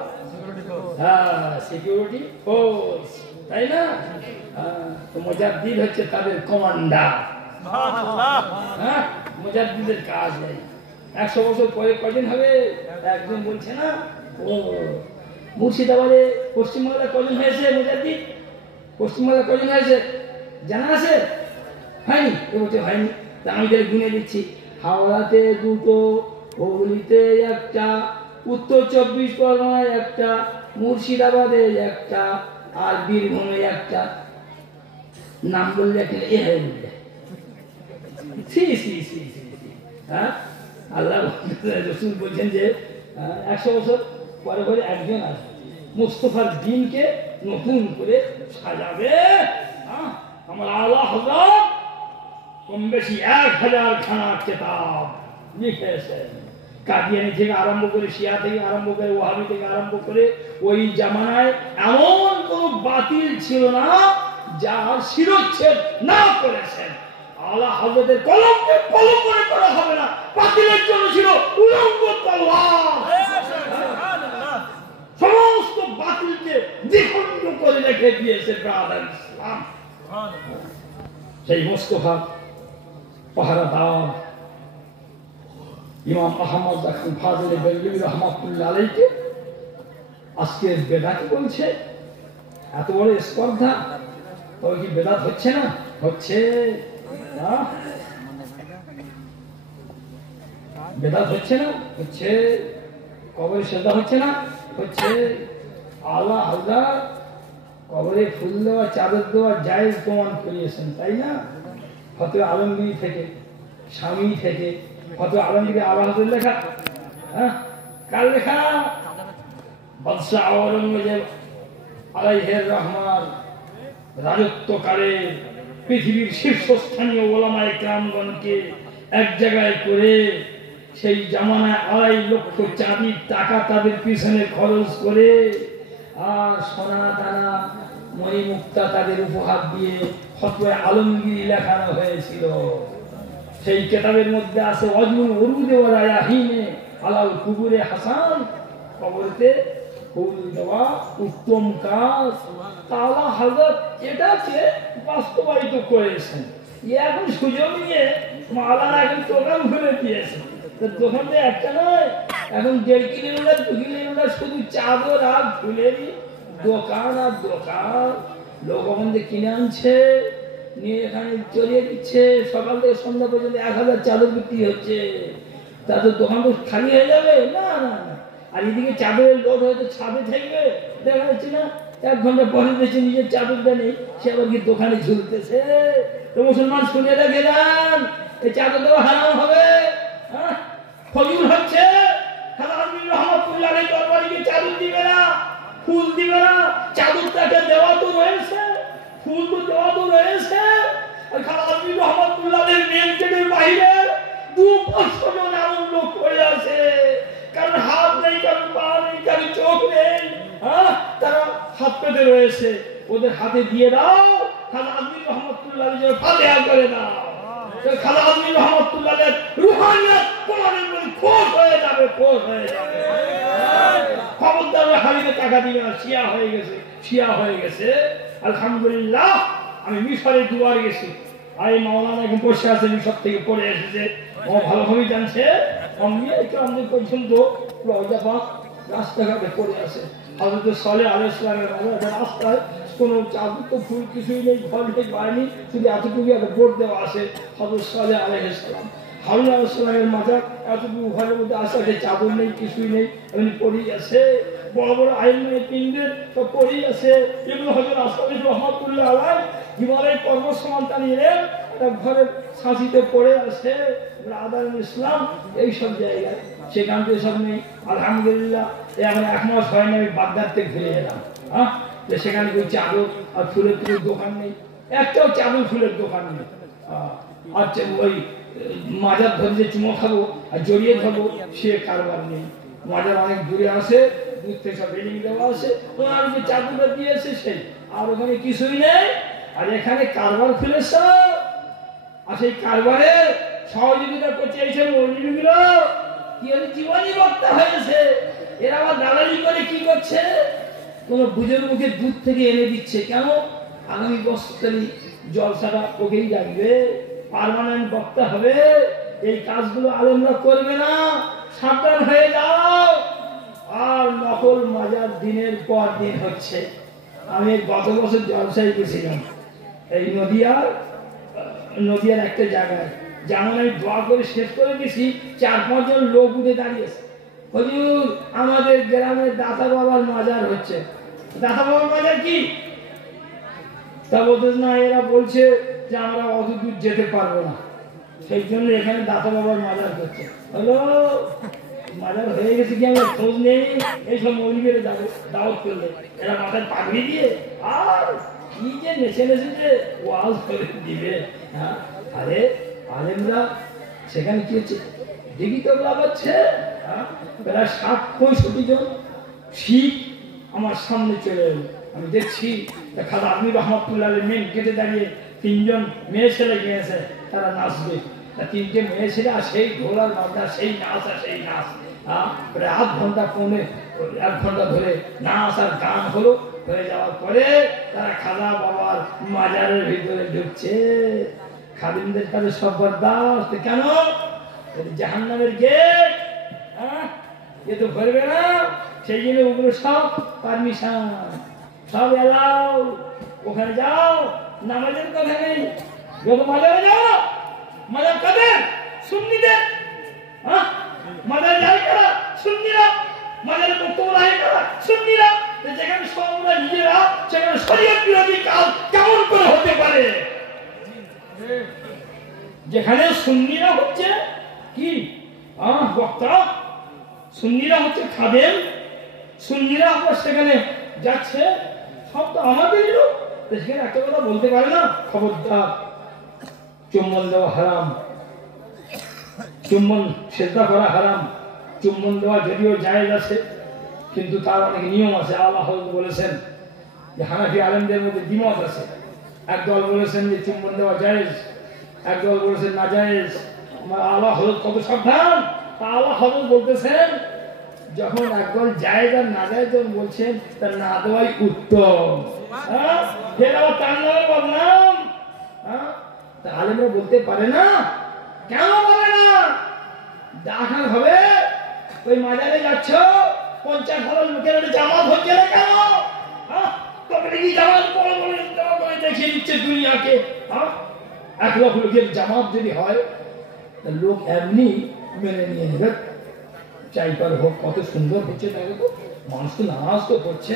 সিকিউরিটি ফোর্স, তাই না? তো মুজাদ্দিদ হচ্ছে তাদের কমান্ডার। মুজাদ্দিদের কাজ নেই। 100 বছর পরে কদিন হবে? একজন বলছে না, ও মুর্শিদাবাদে পশ্চিমবাংলা কজন হয়েছে মুজাদ্দিদ? পশ্চিমবাংলা কজন হয়েছে জানা আছে? হয়নি? এ বলছে হয়নি। তা আমি তাহলে গুনে দিচ্ছি। হাওড়াতে 2টো, হুগলিতে 1টা, উত্তর 24 পরগনায় 1টা, মুর্শিদাবাদে 1টা, আর বীরভূমে 1টা। নাম বললে এ হয়ে বললে হ্যাঁ, আল্লাহ রাসূল বলছেন যে 100 বছর পরে পরে একজন আসবে, মুস্তাফার দ্বীনকে নতুন করে সাজাবে। আমার আলা হযরত কম বেশি 1000 খানা কিতাব লিখেছেন। কাদিয়ানি থেকে আরম্ভ করে, শিয়া থেকে আরম্ভ করে, ওয়াহাবি থেকে আরম্ভ করে, ওই জামানায় এমন কোন বাতিল ছিল না যার শিরচ্ছেদ না করেছেন। আলা হযরতের কলমকে কলম মনে করা হবে না, বাতিলের জন্য ছিল উলঙ্গ তলোয়ার। সমস্ত বাতিলকে দ্বিখণ্ড করে রেখে দিয়েছে ব্রাদার ইসলাম। সেই মুস্তাফা পাহারাদার ইমাম আহমদ যখন ফাজিল বেরলভী রাহমাতুল্লাহ আলাইহি আজকে বেদাত বলছে, এত বড় স্পর্ধা, তো কি বেদাত হচ্ছে না? হচ্ছে। বেদাত হচ্ছে না? হচ্ছে। কবরে সেজদা হচ্ছে না? হচ্ছে। আল্লাহ আল্লাহ কবরে ফুল দেওয়া, চাদর দেওয়া জায়েজ প্রমাণ করিয়েছেন, তাই না? ফতোয়া আলমগীর থেকে, স্বামী থেকে, ফতোয়া আলমগীর আলা হযরত লেখা। কার লেখা? বাদশাহ আওরঙ্গজেব আলাইহির রহমান রাজত্বকালে পৃথিবীর শীর্ষস্থানীয় ওলামায়ে কেরামগণকে এক জায়গায় করে সেই জামানায় 2.5 লক্ষ চাঁদির টাকা তাদের পিছনে খরচ করে আর সোনা দানা মণিমুক্তা তাদের উপহার দিয়ে ফতোয়া আলমগীর লেখানো হয়েছিল। সেই কিতাবের মধ্যে আছে ওয়াজুল উরুদে ওয়া রায়াহিনে আলাল কুবুরে হাসান, কবরতে ফুল দেওয়া উত্তম কাজ। আলা হযরত এটাকে বাস্তবায়িত করেছেন। এখন সুযোগ নিয়ে মাওলানা এখন দোকান খুলে দিয়েছে। তো দোকানটা একটা নয়, এখন 1.5 কিলোমিটার 2 কিলোমিটার শুধু চাদর আর ফুলেরই দোকান আর দোকান। লোক ওখান থেকে কিনে আনছে, নিয়ে এখানে চড়িয়ে দিচ্ছে। সকাল থেকে সন্ধ্যা পর্যন্ত 1000 চাদর বিক্রি হচ্ছে। তাদের দোকান তো খালি হয়ে যাবে না? না না। আর এদিকে চাদরের লোড হয়তো ছাদে থাকবে, দেখা যাচ্ছে না 1 ঘন্টা পরে দেখছে নিজের চাদরটা নেই, সে আবার কি দোকানে ঝুলতেছে। তো মুসলমান শুনে রেখে দেন, এই চাদর দেওয়া হারাম হবে। ফজল হচ্ছে খাজা আজমির রহমাতুল্লাহ দরবারে চাদর দিবে না, ফুল দিবে না। চাদরটাকে দেওয়া তো রয়েছে, ফুল তো দেওয়া তো রয়েছে। আর খাজা আজমির রহমাতুল্লাহের মেন গেটের বাইরে 200-500 জন এমন লোক পড়ে আছে, কারণ হাত নেই, কারণ পা নেই, কারণ চোখ নেই, তারা হাত পেতে রয়েছে। ওদের হাতে দিয়ে দাও, খাজা আজমির রহমাতুল্লাহ যেন ফাতিহা করে দাও। খাজা আজমির রহমাতুল্লাহের রুহানিয়াত কোরআনের মধ্যে খোঁজ হয়ে যাবে, খোঁজ হয়ে যাবে। খবরদার হারিয়ে টাকা দিবে না, শিয়া হয়ে গেছে, শিয়া হয়ে গেছে। আলহামদুলিল্লাহ আমি মিশরে দুবার গেছি, আর এই মাওলানা এখন বসে আছে, মিশর থেকে পড়ে এসেছে, ও ভালোভাবেই জানছে। আমি আমাদের পর্যন্ত রাস্তাঘাটে পড়ে আছে। হযরত সালেহ আলাইহিস সালামের রাস্তায় কোনো চাদর তো ফুল কিছুই নেই, ঘর নেই, বাড়ি, শুধু এতটুকু একটা বোর্ড দেওয়া আছে হযরত সালেহ আলাইহিস সালাম। হারুন আলাইহিস সালামের মাজার এতটুকু ঘরের মধ্যে আছে, চাদর নেই, কিছুই নেই, এমনি পড়েই আছে। বড় বড় আইন তিনদের সব পড়েই আছে। এগুলো হযরত আসমানী রহমাতুল্লাহ আলাইহি হিমালয় পর্বত সমান টানিয়ে একটা ঘরের ছাঁচিতে পড়ে আছে। আদার ইসলাম এইসব জায়গায়, সেখান থেকে সব নেই। আলহামদুলিল্লাহ এখন 1 মাস হয়নি আমি বাগদাদ থেকে ফিরে এলাম। সেখানে কোনো চাদর আর ফুলের কোনো দোকান নেই, একটাও চাদর ফুলের দোকান নেই। আচ্ছা, ওই মাজার ধরে যে চুমো খাবো আর জড়িয়ে ধরবো সে কারবার নেই। মাজার অনেক দূরে আসে, দূর থেকে সব রেলিং দেওয়া আছে, ওনার যে চাদরটা দিয়েছে সেই, আর ওখানে কিছুই নেই। আর এখানে কারবার খুলেছে, আর সেই কারবারে সহযোগিতা করছে এইসব মৌলবীগুলো, কি জীবনী বক্তা হয়েছে। এরা আবার দালালি করে কি করছে, কোন বুঝের মুখে দুধ থেকে এনে দিচ্ছে। কেন? আগামী বছর জলসাটা ওকেই লাগবে, পার্মানেন্ট বক্তা হবে। এই কাজগুলো আলেমরা করবে না, সাবধান হয়ে যাও। আর নকল মাজার দিনের পর দিন হচ্ছে। আমি গত বছর জলসায় গেছিলাম এই নদিয়ার একটা জায়গায়, যেমন আমি দোয়া করে শেষ করে গেছি, 4-5 জন লোক উঠে দাঁড়িয়েছে, হুজুর আমাদের গ্রামে দাতা বাবার মাজার হচ্ছে। দাতা বাবার মাজার কি? তা বলতে না, এরা বলছে যে আমরা অত দূর যেতে পারবো না, সেই জন্য এখানে দাতা বাবার মাজার করছে। হলো মাজার হয়ে গেছে কি আমরা খোঁজ নেই, এইসব মৌলবীরা যাবে দাওয়াত করলে, এরা মাথায় পাগড়ি দিয়ে আর কি যে নেচে নেচে যে ওয়াজ করে দিবে। আরে আলেমরা সেখানে কি হচ্ছে দেখি তো লাগাচ্ছে। প্রায় 60-65 জন শিখ আমার সামনে চলে এলো। আমি দেখছি খাজা আজমির রহমাতুল্লাহ মেন গেটে দাঁড়িয়ে 3 জন মেয়ে ছেলে গিয়েছে, তারা নাচবে। 3টে মেয়ে ছেলে আর সেই ঢোলার বাজনা, সেই নাচ আর সেই নাচ। প্রায় 1 ঘন্টা 1 ঘন্টা ধরে নাচ আর গান হলো। হয়ে যাওয়ার পরে তারা খাজা বাবার মাজারের ভিতরে ঢুকছে। খাদিমদের কাছে সব বরদাস্ত। কেন? জাহান্নামের গেট, এ তো ভরবে না, সেই জন্য ওগুলো সব পারমিশন, সব এলাও। ওখানে যাও, নামাজের কথা নেই। যত মাজারে যাও, মাজার কাদের? সুন্নিদের। মাজার যায় কারা? সুন্নিরা। মাজারের বক্তব্য রাখে কারা? সুন্নিরা। যেখানে সবরা নিজেরা, সেখানে শরীয়ত বিরোধী কাজ কেমন করে হতে পারে? যেখানে সুন্নিরা হচ্ছে কি বক্তা, সুন্নিরা হচ্ছে খাদেম, সুন্নিরা আপনার সেখানে যাচ্ছে, সব তো আমাদের লোক। সেখানে একটা কথা বলতে পারে না, খবরদার চুম্বন দেওয়া হারাম, চুম্বন সেজদা করা হারাম। চুম্বন দেওয়া যদিও জায়েজ আছে, কিন্তু তার অনেক নিয়ম আছে। আল্লাহ বলেছেন যে হানাফি আলেমদের মধ্যে দ্বিমত আছে। একদল বলেছেন যে চুম্বন দেওয়া জায়েজ, একদল বলেছেন না জায়েজ। আল্লাহ হযরত কত সাবধান। আল্লাহ হযরত বলতেছেন যখন একদল জায়েজ আর না জায়েজ বলছেন, তার না দেওয়াই উত্তম। তার নামে বদনাম। আলেমরা বলতে পারে না, কেন বলে না? দেখান হবে ওই মাজারে যাচ্ছ, 50,000 লোকের জামাত হচ্ছে না কেন? জামাত দেখিয়ে দিচ্ছে দুনিয়াকে। 1 লাখ লোকের জামাত যদি হয়, লোক এমনি মেনে নিয়ে নেবে। চাইবার হোক, কত সুন্দর হচ্ছে, দেখো তো মানুষ তো নামাজ তো করছে,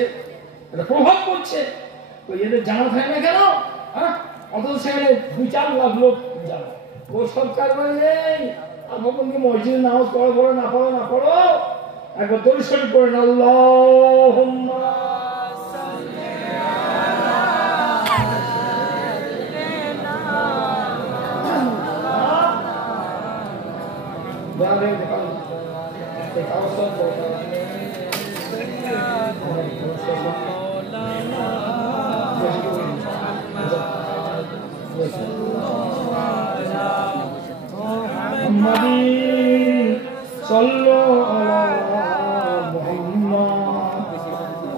একটা প্রভাব পড়ছে। ওই এদের জামাত হয় না কেন? অথচ সেখানে 2-4 লাখ লোক জামাত। ও সব কারবার নেই। আপনাকে মসজিদে নামাজ পড়ো পড়ো না পড়ো না পড়ো, একবার দরুদ শরীফ পড়েন, আল্লাহুম্মা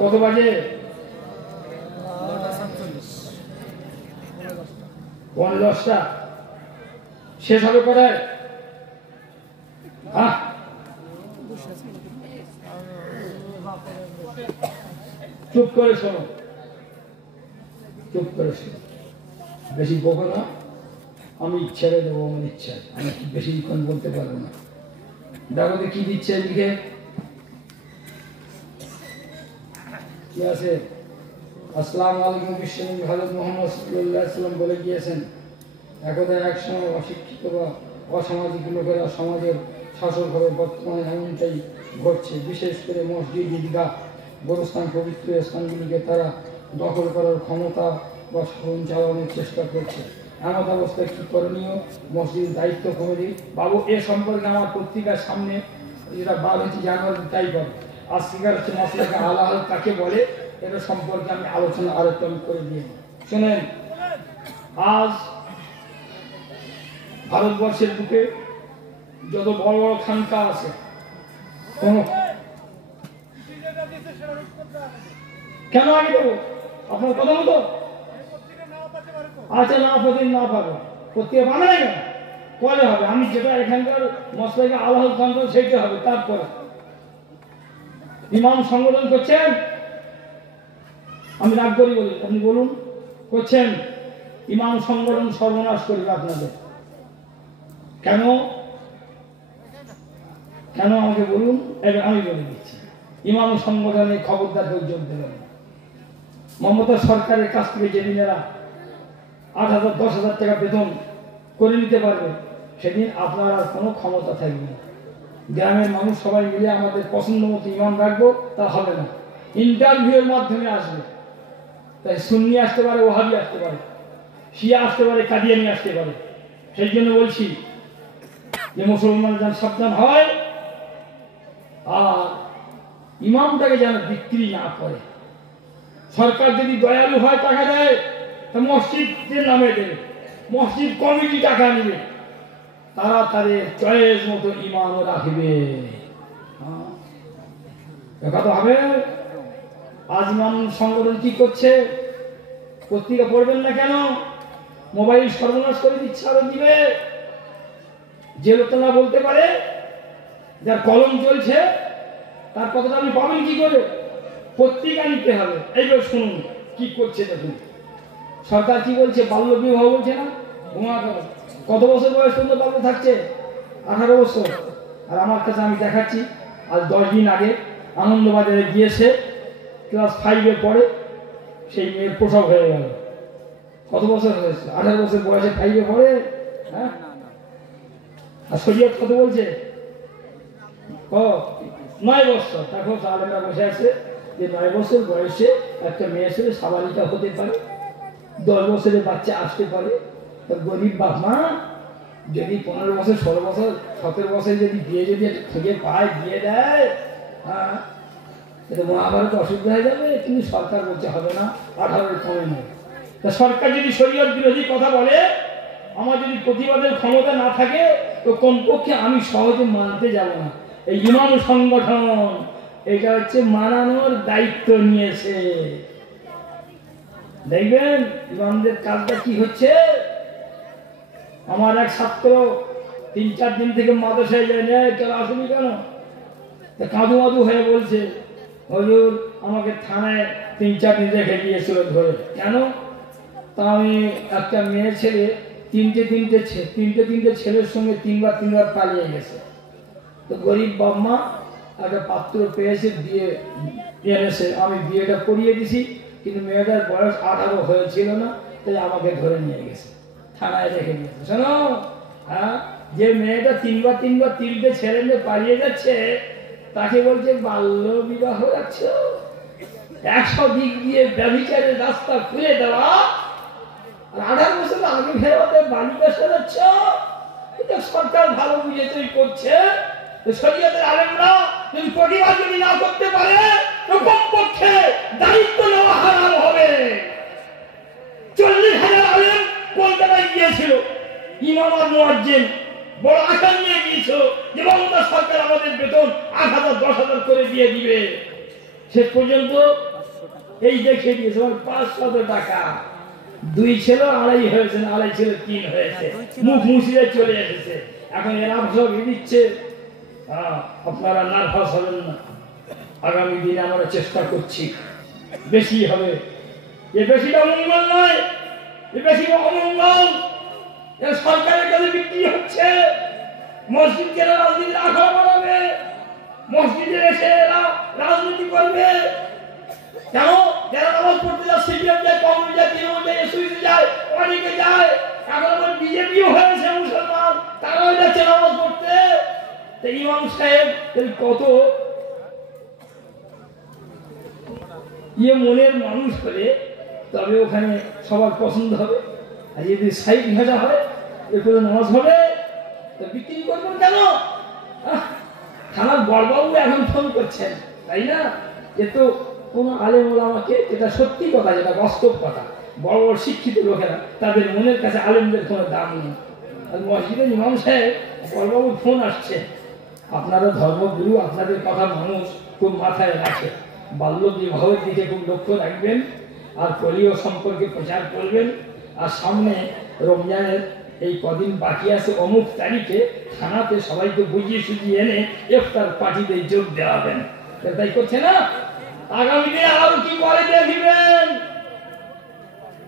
কত বাজে? 10:15 শেষ হবে কোথায়? চুপ করে শোনো, চুপ করে শোনো, বেশি বকো না। আমি ছেড়ে দেবো আমার ইচ্ছায়, আমি বেশিক্ষণ বলতে পারবো না। দেখো তো কি দিচ্ছে এদিকে, কি আছে? আসসালামু আলাইকুম। বিশ্বনবী হযরত মুহাম্মদ সাল্লাল্লাহু আলাইহি ওয়াসাল্লাম বলে গিয়েছেন, একদা এক সময় অশিক্ষিত বা অসামাজিক লোকেরা সমাজের শাসক হবে। বর্তমানে এমনটাই ঘটছে। বিশেষ করে মসজিদ, ঈদগাহ, গোরস্থান পবিত্র স্থানগুলিকে তারা দখল করার ক্ষমতা বা শাসন চালানোর চেষ্টা করছে। এমন অবস্থায় কী করণীয়? মসজিদের দায়িত্ব কমিটি বাবু এ সম্পর্কে আমার পত্রিকার সামনে যেটা 12 জানুয়ারি তাই বলে। আজকের হচ্ছে মশলাকে আলাল কাকে বলে এটা সম্পর্কে আমি আলোচনা করে দিয়ে শোনেন। আজ ভারতবর্ষের বুকে যত বড় বড় খানকা আছে, কেন আগে দেবো আপনার কথা মতো? আচ্ছা, না প্রতিদিন না পাবে, পত্রিকা পাবে না কেন? পরে হবে। আমি যেটা এখানকার মশলাকে আলাল খান সেইটা হবে। তারপরে ইমাম সংগঠন করছেন, আমি রাগ করি বলি, আপনি বলুন করছেন। ইমাম সংগঠন সর্বনাশ করবে আপনাদের। কেন কেন আমাকে বলুন, এবার আমি বলে দিচ্ছি। ইমাম সংগঠনে খবরদার কেউ যোগ দেবেন। মমতা সরকারের কাছ থেকে যেদিনেরা 8,000 10,000 টাকা বেতন করে নিতে পারবে, সেদিন আপনার আর কোনো ক্ষমতা থাকবে না। গ্রামের মানুষ সবাই মিলে আমাদের পছন্দ মতো ইমাম রাখবো, তা হবে না। ইন্টারভিউয়ের মাধ্যমে আসবে। তাই সুন্নি আসতে পারে, ওহাবি আসতে পারে, শিয়া আসতে পারে, কাদিয়ানি আসতে পারে। সেই জন্য বলছি যে মুসলমান যেন সাবধান হয়, আর ইমামটাকে যেন বিক্রি না করে। সরকার যদি দয়ালু হয় টাকা দেয়, তা মসজিদের নামে দেবে, মসজিদ কমিটি টাকা নেবে, তারা তাদের চয়েস মতো ইমাম রাখবে। কথা হবে। আজ ইমাম সংগঠন কি করছে? পত্রিকা পড়বেন না কেন? মোবাইল সর্বনাশ করে দিচ্ছে, আরো দিবে। যে লোকটা না বলতে পারে, যার কলম চলছে, তার কথাটা আপনি পাবেন কি করে? পত্রিকা নিতে হবে। এইবার শুনুন কি করছে দেখুন। সরকার কি বলছে? বাল্য বিবাহ বলছে না? কত বছর বয়স পর্যন্ত বাল্য থাকছে? 18 বছর। আর আমার কাছে আমি দেখাচ্ছি, আজ 10 দিন আগে আনন্দবাজারে গিয়েছে, ক্লাস 5-এ পড়ে, সেই মেয়ের প্রসব হয়ে গেল। কত বছর হয়েছে? 18 বছর বয়সে 5-এ পড়ে। হ্যাঁ, আর শরীয়ত কত বলছে? 9 বছর। তারপর আলেমরা বসে আছে যে 9 বছর বয়সে একটা মেয়ে ছেলে সাবালিকা হতে পারে, 10 বছরের বাচ্চা আসতে পারে। গরিব বাপ মা যদি 15 বছর 16 বছর 17 বছর যদি বিয়ে যদি খুঁজে পায়, দিয়ে দেয়, হ্যাঁ, এটা মহাভারত অসুবিধা হয়ে যাবে। কিন্তু সরকার বলছে হবে না, 18-এর কমে নেই। তা সরকার যদি শরীয়ত বিরোধী কথা বলে, আমার যদি প্রতিবাদের ক্ষমতা না থাকে, তো কমপক্ষে আমি সহজে মানতে যাব না। এই ইমাম সংগঠন এটা হচ্ছে মানানোর দায়িত্ব নিয়েছে। দেখবেন ইমামদের কাজটা কি হচ্ছে। আমার এক ছাত্র 3-4 দিন থেকে মাদ্রাসায় যায় না, কেন আসেনি কেন? কাঁদু মাদু হয়ে বলছে, হুজুর আমাকে থানায় 3-4 দিন রেখে দিয়েছিল ধরে। কেন? তা আমি একটা মেয়ে ছেলে তিনটে ছেলের সঙ্গে 3বার পালিয়ে গেছে। তো গরিব বাবা একটা পাত্র পেয়েছে, বিয়ে এনেছে, আমি বিয়েটা করিয়ে দিছি, কিন্তু মেয়েটার বয়স 18 হয়েছিল না, তাই আমাকে ধরে নিয়ে গেছে, থানায় রেখে দিয়েছে। শোনো, হ্যাঁ, যে মেয়েটা তিনবার তিনটে ছেড়ে নিয়ে পালিয়ে যাচ্ছে তাকে বলছে বাল্য বিবাহ যাচ্ছ, 100 দিক দিয়ে ব্যভিচারের রাস্তা খুলে দেওয়া, আর 18 বছর আগে ফেরতে বালিকা সাজাচ্ছ। এটা সরকার ভালো বুঝে করছে। শরীয়তের আলেমরা যদি প্রতিবাদ যদি না করতে পারে তো কমপক্ষে দায়িত্ব নেওয়া হারাম হবে। 40,000 আলেম কলকাতায় গিয়েছিল, ইমাম আর মুয়াজ্জিন বড় আশা নিয়ে গিয়েছিল যে মমতা সরকার আমাদের বেতন 8,000 10,000 করে দিয়ে দিবে। শেষ পর্যন্ত এই দেখে দিয়েছে 500 টাকা। 2 ছিল 2.5 হয়েছে, 2.5 ছিল 3 হয়েছে, মুখ মুছিয়ে চলে এসেছে। এখন এরা সব দিচ্ছে। আপনারা নার্ভাস হবেন না, আগামী দিনে আমরা চেষ্টা করছি বেশি হবে। এ বেশিটা মঙ্গল নয়, এ বেশি অমঙ্গল। এর সরকারের কাছে বিক্রি হচ্ছে। মসজিদ কেন রাজনীতি রাখা বাড়াবে, মসজিদে এসে এরা রাজনীতি করবে কেন? যারা নামাজ পড়তে যায়, সিপিএম যায়, কংগ্রেস যায়, তৃণমূল যায়, এসইউসি যায়, অনেকে যায়। এখন আবার বিজেপিও হয়েছে মুসলমান, তারাও যাচ্ছে নামাজ পড়তে। ইমাম সাহেব কত মনের মানুষ হলে তবে ওখানে সবার পছন্দ হবে। আর যদি সাইড ভাজা হয় এরপরে নামাজ হবে, তো বিক্রি করবেন কেন? থানার বড়বাবু এখন ফোন করছেন, তাই না? এ তো কোনো আলেম ওলামাকে, যেটা সত্যি কথা, যেটা বাস্তব কথা, বড় বড় শিক্ষিত লোকেরা তাদের মনের কাছে আলেমদের কোনো দাম নেই। আর মসজিদের ইমাম সাহেব বড়বাবুর ফোন আসছে, আপনারা ধর্মগুরু, আপনাদের কথা মানুষ খুব মাথায় রাখে, বাল্য বিবাহের দিকে খুব লক্ষ্য রাখবেন, আর পোলিও সম্পর্কে প্রচার করবেন। আর সামনে রমজানের এই কদিন বাকি আছে, অমুক তারিখে থানাতে সবাইকে বুঝিয়ে সুঝিয়ে এনে ইফতার পার্টিতে যোগ দেওয়াবেন। তাই করছে না? আগামী দিনে আরো কি করে দেখিবেন।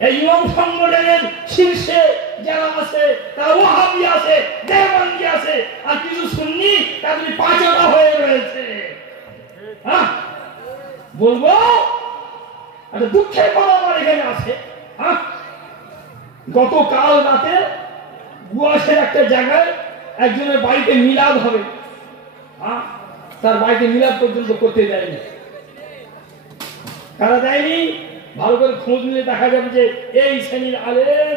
এই ইমাম সংগঠনের শীর্ষে যারা আছে তারা ওয়াহাবি আছে, দেওবন্দি আছে, আর কিছু সুন্নি তাদের পাঁচটা হয়ে রয়েছে। বলবো একটা দুঃখের কথা আমার এখানে আছে। গতকাল রাতে গুয়াশের একটা জায়গায় একজনের বাড়িতে মিলাদ হবে, তার বাড়িতে মিলাদ পর্যন্ত করতে দেয়নি। কারা দেয়নি? ভালো করে খোঁজ নিলে দেখা যাবে যে এই শ্রেণীর আলেম।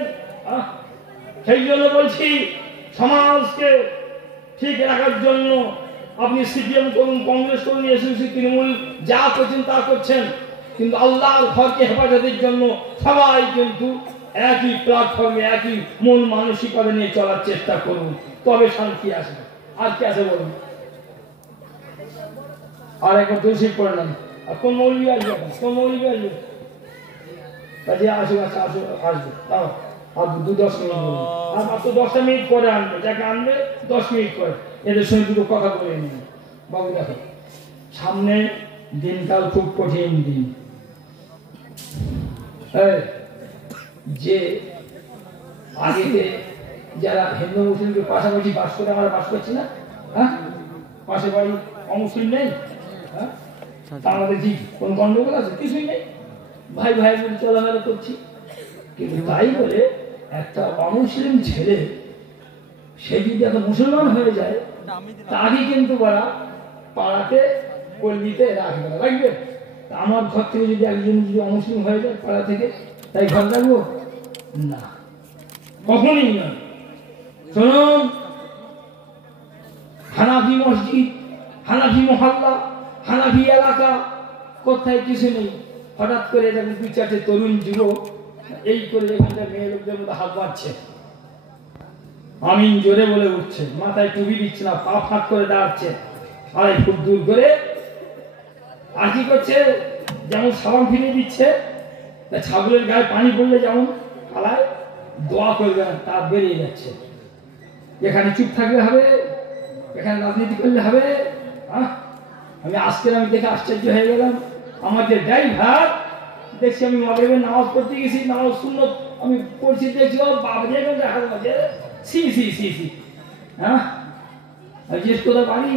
সেই জন্য বলছি, সমাজকে ঠিক রাখার জন্য আপনি সিপিএম করুন, কংগ্রেস করুন, এসইউসি, তৃণমূল যা করছেন তা করছেন, কিন্তু আল্লাহর ঘরকে হেফাজতের জন্য সবাই কিন্তু একই প্ল্যাটফর্মে একই মন মানসিকতা নিয়ে চলার চেষ্টা করুন, তবে শান্তি আসবে। আর কি আছে বলুন? আর একবার দোষী করে নেন। আর কোন মৌলবি আসবে? কোন মৌলবি আসবে? কাজে আসবে, আসবে তাও আর 2-10 মিনিট বলুন, আর মাত্র 10টা মিনিট পরে আনবে, যাকে আনবে 10 মিনিট পরে এদের সঙ্গে দুটো কথা বলে নিন। বাবু দেখো, সামনে দিনকাল খুব কঠিন দিন। যে আগে যারা হিন্দু মুসলিমকে পাশাপাশি বাস করে আমরা বাস করছি না, পাশে বাড়ি অমুসলিম নেই, আমাদের কি কোন গন্ডগোল আছে? কিছুই নেই, ভাই ভাই বলে চলাফেরা করছি। কিন্তু তাই বলে একটা অমুসলিম ছেলে সে যদি একটা মুসলমান হয়ে যায়, তাকে কিন্তু পাড়াতে পল্লীতে রাখবে না, রাখবে। আমার ঘর থেকে যদি একজন যদি অমুসলিম হয়ে যায় পাড়া থেকে, তাই ঘর রাখবো না, কখনই নয়। শুনুন, হানাফি মসজিদ, হানাফি মহল্লা, হানাফি এলাকা, কোথায় কিছু নেই। হঠাৎ করে দেখুন 2-4টে তরুণ যুবক এই করে এখানকার মেয়ে লোকদের মধ্যে হাত বাড়ছে, আমিন জোরে বলে উঠছে, মাথায় টুপি দিচ্ছে না, পা ফাঁক করে দাঁড়াচ্ছে 2.5 ফুট দূর করে। আর কি করছে? যেমন সাবান ফিরিয়ে দিচ্ছে, ছাগলের গায়ে পানি পড়লে যেমন পালায়, দোয়া করবে না, তা বেরিয়ে যাচ্ছে। এখানে চুপ থাকলে হবে? এখানে রাজনীতি করলে হবে? আমি দেখে আশ্চর্য হয়ে গেলাম। আমার যে ড্রাইভার দেখছি, আমি মাগরিবের নামাজ পড়তে গেছি, নামাজ সুন্নত আমি পড়ছি, দেখছি বাবরে দেখা যাচ্ছে সি সি সি সি। জিজ্ঞেস কোথায় বাড়ি?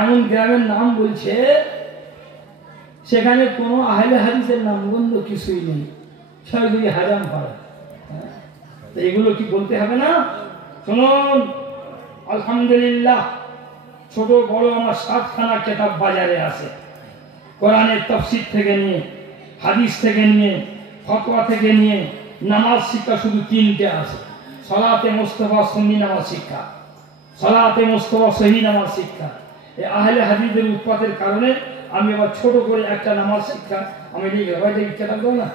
এমন গ্রামের নাম বলছে সেখানে কোনো আহলে হাদিসের নাম গন্ধ কিছুই নেই, সবাই যদি হাজাম পাড়া। এগুলো কি বলতে হবে না? শুনুন, আলহামদুলিল্লাহ ছোট বড় আমার 7খানা কিতাব বাজারে আছে। কোরআনের তাফসীর থেকে নিয়ে, হাদিস থেকে নিয়ে, ফতোয়া থেকে নিয়ে, নামাজ শিক্ষা শুধু 3টে আছে। সালাতে মুস্তাফা সুন্নি নামাজ শিক্ষা, সালাতে মুস্তাফা সহি নামাজ শিক্ষা। এই আহলে হাদিসের উৎপাতের কারণে আমি আবার ছোট করে একটা নামাজ শিক্ষা আমি লিখে ভাই দেখি কেতাব দাও না,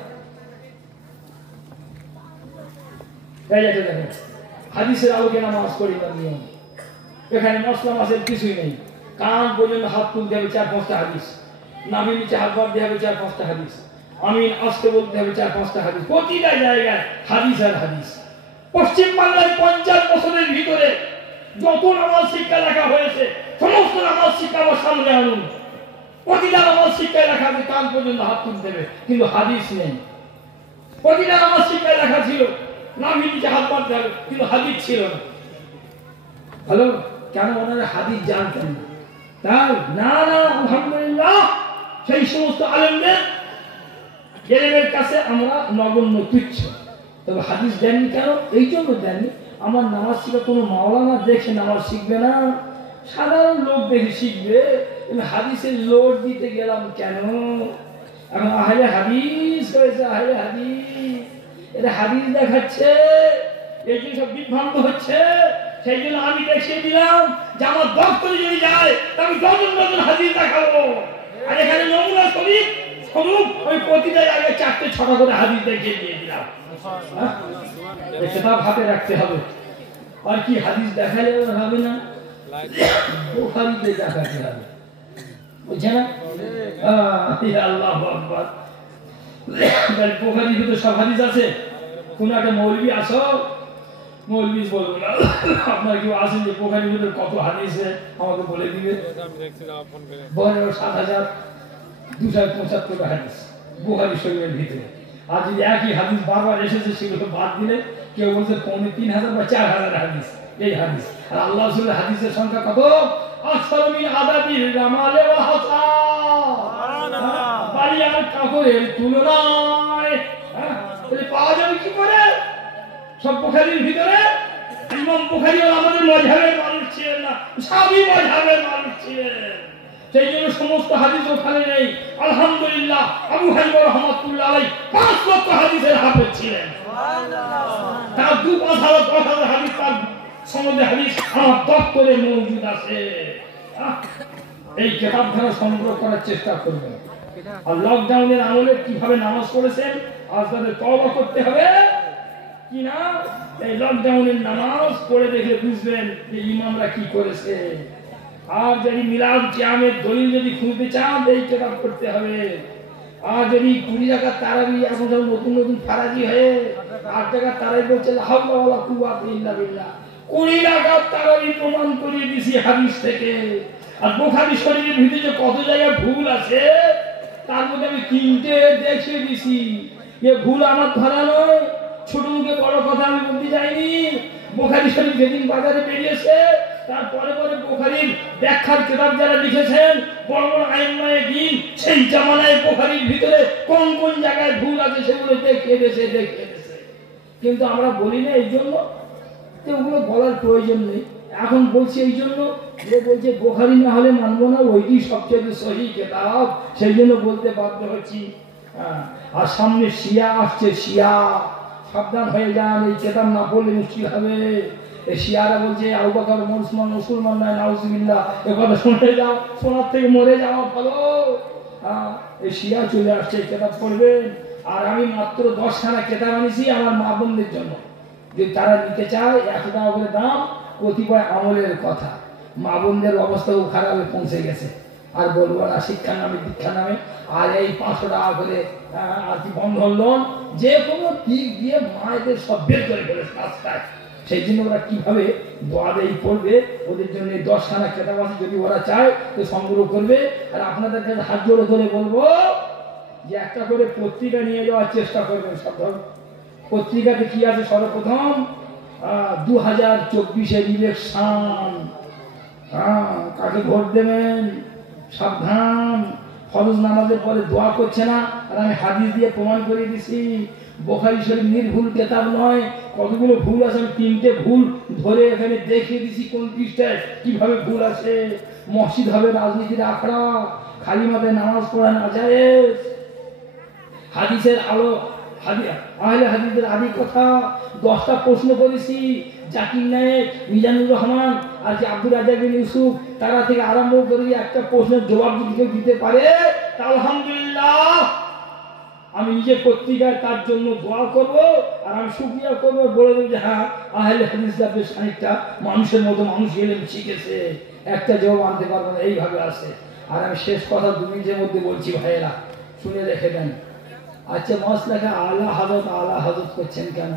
দেখেন হাদিসের আলোকে নামাজ করি না নিয়ম। এখানে মশলা মাসের কিছুই নেই। কান পর্যন্ত হাত তুলতে হবে 4-5টা হাদিস, নাভি নিচে হাত বাঁধতে হবে 4-5টা হাদিস, আমিন আসতে বলতে হবে 4-5টা হাদিস। প্রতিটা জায়গায় হাদিস আর হাদিস। পশ্চিম বাংলায় 50 বছরের ভিতরে যত নামাজ শিক্ষা লেখা হয়েছে সমস্ত নামাজ শিক্ষা আমার সামনে আনুন। প্রতিটা নামাজ শিক্ষায় লেখা আছে কান পর্যন্ত হাত তুলতে হবে, কিন্তু হাদিস নেই। প্রতিটা নামাজ শিক্ষায় লেখা ছিল নাভি নিচে হাত বাঁধতে হবে, কিন্তু হাদিস ছিল না। হ্যালো, কেন ওনারা হাদিস জানতেন না? তাই না, আলহামদুলিল্লাহ সেই সমস্ত আলেমদের এলেমের কাছে আমরা নগণ্য তুচ্ছ। তবে হাদিস দেননি কেন? এই জন্য দেননি, আমার নামাজ শিখা কোনো মাওলানা দেখে নামাজ শিখবে না, সাধারণ লোক দেখে শিখবে। হাদিসের লোড দিতে গেলাম কেন? এখন আহলে হাদিস হয়েছে, আহলে হাদিস, এটা হাদিস দেখাচ্ছে, এই জন্য সব বিভ্রান্ত হচ্ছে। সেই জন্য আমি দেখিয়ে দিলাম যে আমার দপ্তরে যদি যায় তা আমি ডজন হাদিস দেখাবো। আর এখানে নমুনা স্বরূপ ওই প্রতিটা জায়গায় 4-6টা করে হাদিস দেখিয়ে দিয়ে দিলাম। সেটা হাতে রাখতে হবে। আর কি হাদিস দেখালে হবে না, বুখারীতে দেখাতে হবে, বুঝছে না? আল্লাহু আকবার। বুখারীতে তো সব হাদিস আছে। কোন একটা মৌলবি আসো, মৌলবি বলবো না, আপনার কেউ আসেন যে বুখারীর ভিতরে কত হাদিস আমাকে বলে দিবে। 7,275 হাদিস বুখারী শরীফের ভিতরে। আর যদি একই হাদিস বারবার এসেছে সেগুলো বাদ দিলে কেউ বলছে 3,500 বা 4,000 হাদিস এই হাদিস। আর আল্লাহ রাসূলের হাদিসের সংখ্যা কত? আকসার মিন আদাদিল রামালে ওয়া হাসা, বাড়ি আর কাপড়ের তুলনায়। তাহলে পাওয়া যাবে কি করে? সব বুখারীর ভিতরে। ইমাম বুখারী আমাদের মাযহাবের মানুষ ছিলেন না, শাফিঈ মাযহাবের মানুষ ছিলেন, সেই জন্য সমস্ত হাদিস ওখানে নেই। আলহামদুলিল্লাহ আবু হানিফা রাহমাতুল্লাহ আলাইহি 5 লক্ষ হাদিসের হাফেজ ছিলেন। তার 2,000 হাদিস, তার সনদে হাদিস আমার দপ্তরে মজুদ আছে। এই কিতাবখানা সংগ্রহ করার চেষ্টা করবেন। আর লকডাউনের আমলে কিভাবে নামাজ পড়েছেন আজ তাদের তওবা করতে হবে কি না? এই লকডাউনের নামাজ পড়ে দেখে বুঝবেন যে ইমামরা কি করেছে। আর যদি মিলাদ কিয়ামের দলিল যদি খুঁজতে চান এই কিতাব পড়তে হবে। আর যদি 20 টাকার তারাবি এখন সব নতুন নতুন ফারাজি হয়ে 8 টাকার তারাবি বলছে লা হাওলা ওয়ালা কুওয়াতা ইল্লা বিল্লাহ, 20 টাকার তারাবি প্রমাণ করিয়ে দিছি হাদিস থেকে। আর বুখারী শরীফের ভিতরে কত জায়গায় ভুল আছে তার মধ্যে আমি 3টে দেখিয়ে দিছি। এ ভুল আমার ধরা নয়, ছোট মুখে বড় কথা আমি বলতে যাইনি। বুখারী শরীফ যেদিন বাজারে বেরিয়েছে তারপরে পরে বুখারীর ব্যাখ্যার কিতাব যারা লিখেছেন বড় বড় আইম্মায়ে দ্বীন, সেই জামানায় বুখারীর ভিতরে কোন কোন জায়গায় ভুল আছে সেগুলো দেখিয়ে দিয়েছে। কিন্তু আমরা বলি না, এই জন্য ওগুলো বলার প্রয়োজন নেই। এখন বলছি এই জন্য যে বলছে বুখারী না হলে মানবো না, ওইটি সবচেয়ে সহি কিতাব, সেই জন্য বলতে বাধ্য হচ্ছি। আর সামনে শিয়া আসছে, শিয়া সাবধান হয়ে যান, এই কিতাব না পড়লে মুশকিল হবে। এই শিয়ারা বলছে আবু বকর মুসলমান নয়, নাউজুবিল্লাহ, এ কথা শুনে যাও, শোনার থেকে মরে যাওয়া ভালো। এই শিয়া চলে আসছে, কিতাব পড়বেন। আর আমি মাত্র 10খানা কিতাব আনিছি আমার মা বোনদের জন্য, যদি তারা নিতে চায় 100 টাকা করে দাম। কতিপয় আমলের কথা, মা বোনদের অবস্থাও খারাপে পৌঁছে গেছে। আর বলবো না, শিক্ষার নামে দীক্ষার নামে আর এই 500 টাকা করে আর কি বন্ধন লোন, যে কোনো দিক দিয়ে মায়েদের সব বের করে ফেলেছে রাস্তায়। সেই জন্য ওরা কিভাবে দোয়া দেই পড়বে, ওদের জন্য 10খানা কিতাব আছে, যদি ওরা চায় তো সংগ্রহ করবে। আর আপনাদের কাছে হাত জোড়ো ধরে বলবো যে একটা করে পত্রিকা নিয়ে যাওয়ার চেষ্টা করবেন। সব পত্রিকাতে কি আছে? সর্বপ্রথম 2024-এর ইলেকশন, কাকে ভোট দেবেন সাবধান। ফরজ নামাজের পরে দোয়া করছে না, আর আমি হাদিস দিয়ে প্রমাণ করে দিছি বুখারী শরীফ নির্ভুল কিতাব নয়, কতগুলো ভুল আছে আমি 3টে ভুল ধরে এখানে দেখিয়ে দিছি কোন পৃষ্ঠায় কিভাবে ভুল আছে। মসজিদ হবে রাজনীতির আখড়া, খালি মাথায় নামাজ পড়া না যায়, হাদিসের আলো আহলে হাদিসের আদি কথা 10টা প্রশ্ন করেছি, জাকির নায়েক, মিজানুর রহমান আর যে আব্দুর রাজ্জাক বিন ইউসুফ, তারা থেকে আরম্ভ করে একটা প্রশ্নের জবাব যদি কেউ দিতে পারে তা আলহামদুলিল্লাহ। আমি নিজে পত্রিকায় তার জন্য দোয়া করব, আর আমি শুকরিয়া করবো, বলে দেবো যে হ্যাঁ আহলে হাদিসরা বেশ খানিকটা মানুষের মতো মানুষ এলেম শিখেছে, একটা জবাব আনতে পারবো না, এইভাবে আছে। আর আমি শেষ কথা 2 মিনিটের মধ্যে বলছি, ভাইয়েরা শুনে রেখে দেন। আচ্ছা, মশলাকে আলা হযরত করছেন কেন?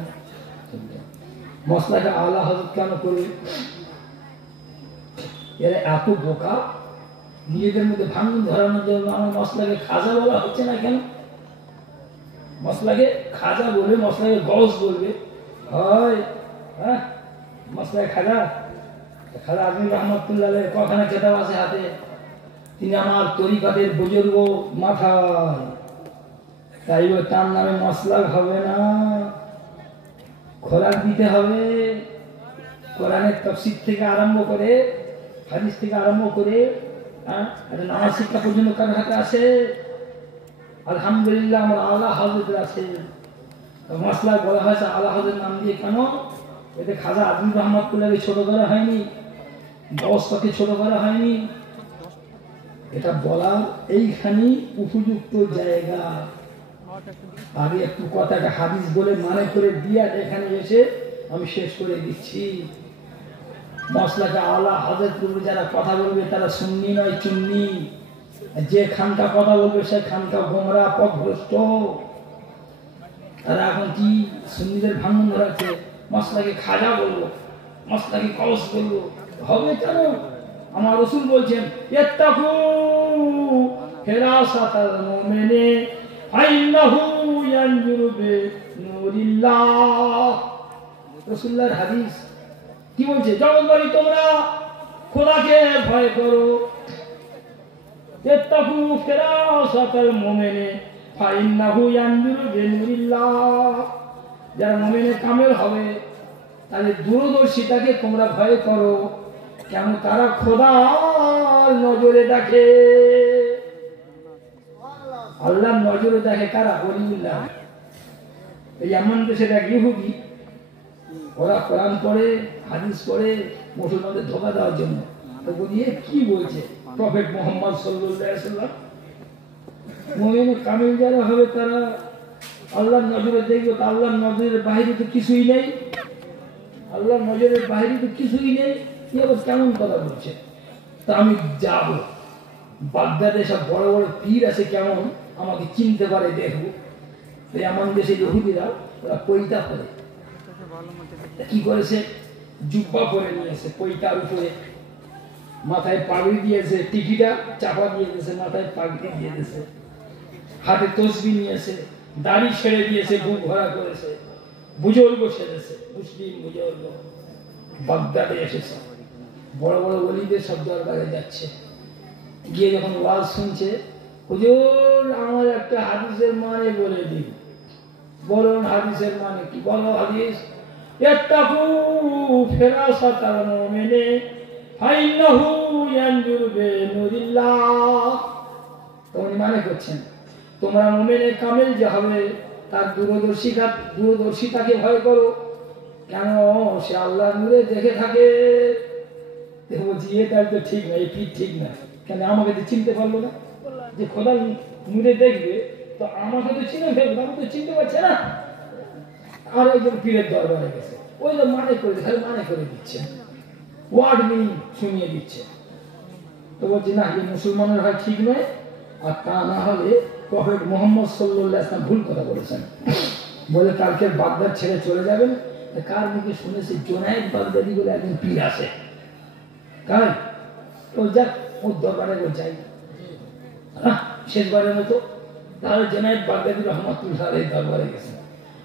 মশলাকে আলা হযরত কেন করবে? এরা এত বোকা, নিজেদের মধ্যে ভাঙন ধরানোর জন্য আমার মশলাকে খাজা বলা হচ্ছে না কেন? মশলাকে খাজা বলবে, মশলাকে গস বলবে, হয় হ্যাঁ মশলাকে খাজা। খাজা আজমির রহমতুল্লাহ কখানা খেতাব আছে হাতে, তিনি আমার তরিকাতের বুজুর্গ মাথায়, তাই তার নামে মশলা হবে না, খোরাক দিতে হবে। কোরআনের তাফসীর থেকে আরম্ভ করে, হাদিস থেকে আরম্ভ করে নামাজ শিক্ষা পর্যন্ত কার হাতে আছে? আলহামদুলিল্লাহ আমার আলা হযরত আছে। মশলা বলা হয়েছে আলা হযরত নাম দিয়ে কেন? এতে খাজা আজমির রহমতুল্লাহকে ছোট করা হয়নি, বস্তাকে ছোট করা হয়নি, এটা বলার এইখানেই উপযুক্ত জায়গা। আমি একটু কথাটা হাদিস বলে মানে করে দিয়া এখানে এসে আমি শেষ করে দিচ্ছি। মশলাকে আলা হযরত করবে, যারা কথা বলবে তারা সুন্নি নয় চুন্নি, যে খানকা কথা বলবে সে খানকা গোমরা পথভ্রষ্ট। তারা এখন কি সুন্নিদের ভাঙন ধরাচ্ছে, মশলাকে খাজা বলবো, মশলাকে কলস বলবো, হবে কেন? আমার রাসূল বলছেন ইত্তাকু ফিরাসাতাল মুমিনি ফাইন্নাহু ইয়ানজুরু বিনূরিল্লাহ। রাসূলুল্লাহর হাদিস কি বলছে? জগৎবাসী তোমরা খোদাকে ভয় করো, ইত্তাকু ফিরাসাতাল মুমিনি ফাইন্নাহু ইয়ানজুরু বিনূরিল্লাহ। যারা মুমিনে কামেল হবে তাদের দূরদর্শিতাকে তোমরা ভয় করো, কেন? তারা খোদার নজরে দেখে। আল্লাহর নজরে দেখে কারা? ওলিউল্লাহ। এই এমন দেশের এক ইহুদি, ওরা কোরআন পড়ে, হাদিস পড়ে মুসলমানদের ধোঁকা দেওয়ার জন্য। তো বুঝিয়ে কি বলছে প্রফেট মুহাম্মদ সাল্লাল্লাহু আলাইহি ওয়াসাল্লাম, মুমিনে কামিল যারা হবে তারা আল্লাহর নজরে দেখবে। তো আল্লাহর নজরের বাইরে তো কিছুই নেই, আল্লাহর নজরের বাইরে তো কিছুই নেই, কি আবার কেমন কথা বলছে? তা আমি যাব বাগদাদে, সব বড় বড় পীর আছে, কেমন আমাকে চিনতে পারে দেখবো। এমন দেশে ইহুদিরা ওরা পৈতা করে, কি করেছে? জুব্বা পরে নিয়েছে, পৈতার উপরে মাথায় পাগড়ি দিয়েছে, টিকিটা চাপা দিয়ে দিয়েছে, মাথায় পাগড়ি দিয়ে দিয়েছে, হাতে তসবিহ নিয়েছে, দাড়ি ছেড়ে দিয়েছে, বুক ভরা করেছে, বুজুর্গ সেরেছে, মুসলিম বুজুর্গ বাগদাদে এসেছে। বড় বড় ওলিদের সব দরবারে যাচ্ছে, গিয়ে যখন ওয়াজ শুনছে, হুজুর আমার একটা হাদিসের মানে বলে দিন। বলুন হাদিসের মানে কি? বলো হাদিস, ইত্তাকু ফিরাসাতাল মুমিনি ফাইন্নাহু ইয়ানজুরু বিনূরিল্লাহ। তোমরা মানে করছেন তোমরা মুমিনে কামেল যে হবে তার দূরদর্শিতাকে ভয় করো, কেন? সে আল্লাহর নূরে দেখে থাকে। বলছি এটা তো ঠিক না, এই পীর ঠিক না, কেন? আমাকে তো চিনতে পারলো না, যে খোদার নূরে দেখবে তো আমাকে তো চিনে ফেলবে, আমাকে তো চিনতে পারছে না। আর একজন পীরের দরবারে গেছে, ওই তো মানে করে খালি মানে করে দিচ্ছে, ওয়ার্ড মিনিং শুনিয়ে দিচ্ছে। তো বলছি না, এই মুসলমানের হয় ঠিক নয়, আর তা না হলে প্রফেট মুহাম্মদ সাল্লাল্লাহু আলাইহি ওয়াসাল্লাম ভুল কথা বলেছেন। বলে কালকে বাগদাদ ছেড়ে চলে যাবেন। কার মুখে শুনেছি? জোনায়েদ বাগদাদি বলে একজন পীর আছে, কার? ও যাক, ওর দরবারে ও যাই শেষবারের মতো। তাহলে জোনায়েদ বাগদাদি রহমাতুল্লাহ আলাইহি দরবারে গেছে।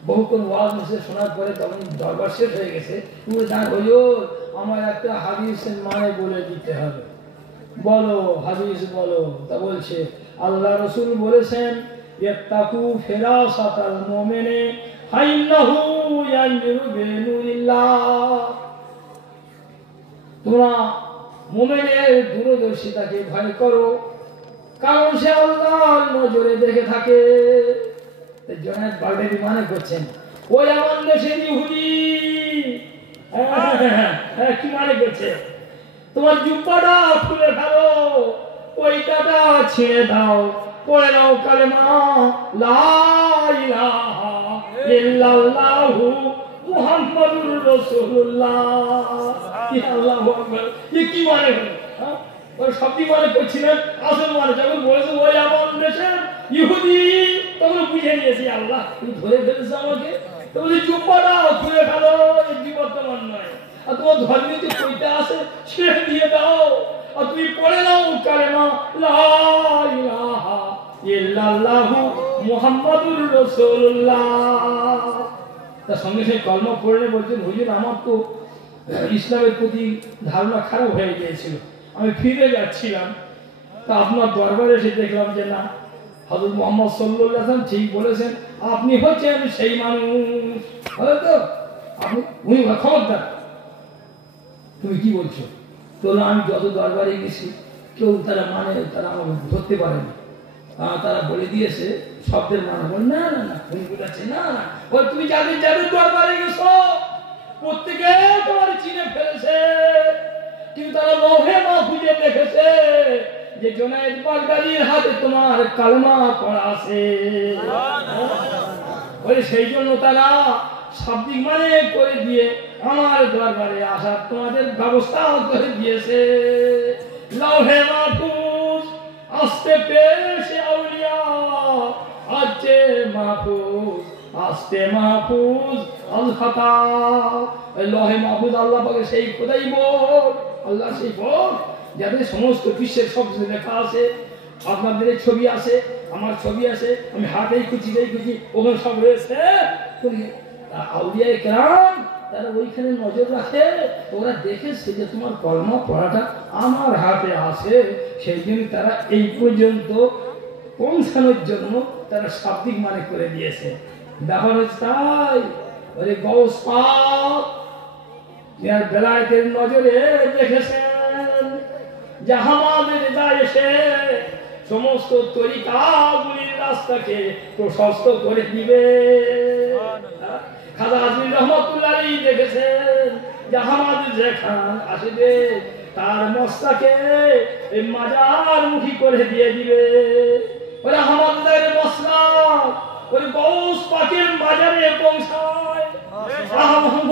বহুক্ষণ ওয়াজ মেসে শোনার পরে তখন দরবার শেষ হয়ে গেছে। তুমি জান হুজুর আমার একটা হাদিসের মানে বলে দিতে হবে। বলো হাদিস বলো। তা বলছে আল্লাহ রাসূল বলেছেন ইয়াত্তাকু ফিরাসাতাল মুমিনি ফাইন্নাহু ইয়ানজুরু বিনুরিল্লাহ। তোমরা মুমিনের দূরদর্শিতাকে ভয় করো, কারণ সে আল্লাহর নজরে দেখে থাকে। জনায়েত বাগদাদি মানে করছেন ওই আমার দেশের ইহুদি কি মানে করছে, তোমার জুব্বাটা খুলে ফেলো, ওইটাটা ছিঁড়ে দাও, পড়ে নাও কালেমা লা ইলাহা ইল্লাল্লাহু মুহাম্মাদুর রাসূলুল্লাহ। আল্লাহু আকবার। কি মানে হলো? ওই শব্দ মানে করছিলেন, আসল মানে যখন বলেছে ওই আমার দেশের ইহুদি, তখন বুঝে নিয়েছি আল্লাহ তুমি ধরে ফেলেছো আমাকে। তখন জুব্বাটা খুলে ফেলো, বর্তমান নয়, আর তোমার ধর্মীয় যে কইটা আছে ছেড়ে দিয়ে দাও, আর তুমি পড়ে নাও কালেমা লা ইলাহা ইল্লাল্লাহু মুহাম্মাদুর রাসূলুল্লাহ। তার সঙ্গে সঙ্গে কলমা পড়লে বলছেন হুজুর আমার তো ইসলামের প্রতি ধারণা খারাপ হয়ে গিয়েছিল, আমি ফিরে যাচ্ছিলাম, তা আপনার দরবারে এসে দেখলাম যে না, হযরত মুহাম্মদ সাল্লাল্লাহু আলাইহি ওয়াসাল্লাম ঠিক বলেছেন, আপনি হচ্ছেন সেই মানুষ। হয়তো আপনি উনি খবরদার তুমি কি বলছো? তো আমি যত দরবারে গেছি কেউ তারা মানে তারা আমাকে ধরতে পারেনি, তারা বলে দিয়েছে শব্দের মানে বল না না না উনি বলেছে না না বল তুমি যাদের যাদের দরবারে গেছো প্রত্যেকে তোমার চিনে ফেলেছে, কিন্তু তারা লোহে মাহফুজে দেখেছে যে জুনায়েদ বাগদাদির হাতে তোমার কালেমা পড়া আছে। ওই সেই জন্য তারা শাব্দিক মানে করে দিয়ে আমার দরবারে আসার তোমাদের ব্যবস্থা করে দিয়েছে। লৌহে মাহফুজ আস্তে পেশে আউলিয়া, আজে মাহফুজ আস্তে মাহফুজ আল খাতা। লৌহে মাহফুজ আল্লাহ পাকে সেই খোদাই বল, আল্লাহ সেই বল যাদের সমস্ত বিশ্বের সব কিছু লেখা আছে, আপনাদের ছবি আছে, আমার ছবি আছে, আমি হাতেই খুঁজি ওখানে সব রয়েছে। আউলিয়া কেরাম তারা ওইখানে নজর রাখে, ওরা দেখেছে যে তোমার কলমা পড়াটা আমার হাতে আছে, সেই জন্য তারা এই পর্যন্ত পৌঁছানোর জন্য তারা শাব্দিক মানে করে দিয়েছে। ব্যাপার হচ্ছে তাই ওই গৌস পাক বেলায়েতের নজরে দেখেছেন যে আমাদের এসে সমস্ত তরিকাগুলির রাস্তাকে প্রশস্ত করে দিবে। খাজা আজমির রহমাতুল্লাহ আলাইহি দেখেছেন যে আমাদের যেখান আসবে তার মস্তাকে এই মাজার মুখী করে দিয়ে দিবে। ওরা আমাদের মসলা ওই গৌস পাকের মাজারে পৌঁছায়,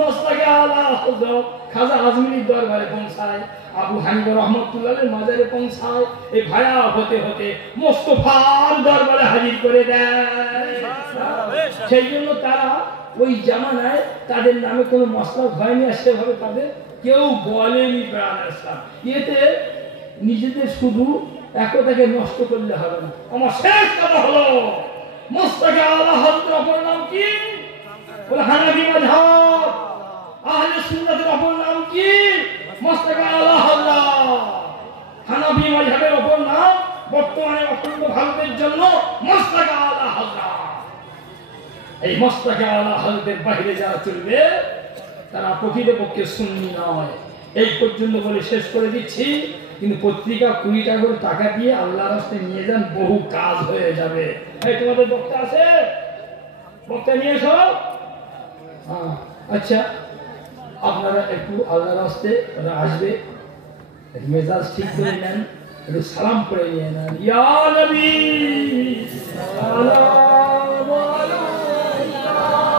মস্তাকে আলা হযরত খাজা আজমির দরবারে পৌঁছায়, আবু হানিফা রহমাতুল্লাহ আলাইহির মাজারে পৌঁছায়, এই ভায়া হতে হতে মুস্তাফার দরবারে হাজির করে দেয়। সেই জন্য তারা ওই জামানায় তাদের নামে কোনো মশলা হয়নি, আর সেভাবে তাদের কেউ বলেনি ইসলাম। এতে নিজেদের শুধু একতাকে নষ্ট করলে হবে না। আমার শেষ কথা হলো মুস্তাফা আলা হযরতের অপর নাম কি? বলে হানাফি মাযহাব। আহলে সুন্নাতের অপর নাম কি? মুস্তাফা আলা হযরত। হানাফি মাযহাবের অপর নাম বর্তমানে অখণ্ড ভারতের জন্য মুস্তাফা আলা হযরত। এই মুস্তাফা আলা হযরতের বাইরে যারা চলবে তারা প্রকৃতপক্ষে সুন্নি নয়। এই পর্যন্ত বলে শেষ করে দিচ্ছি। কিন্তু পত্রিকা 20 টাকা করে টাকা দিয়ে আল্লাহর রাস্তায় নিয়ে যান, বহু কাজ হয়ে যাবে। এই তোমাদের বক্তা আছে, বক্তা নিয়ে এসো। আচ্ছা আপনারা একটু আল্লাহর রাস্তায় আসবে, মেজাজ ঠিক করে নেন, একটু সালাম করে নিয়ে নেন। ইয়া নবী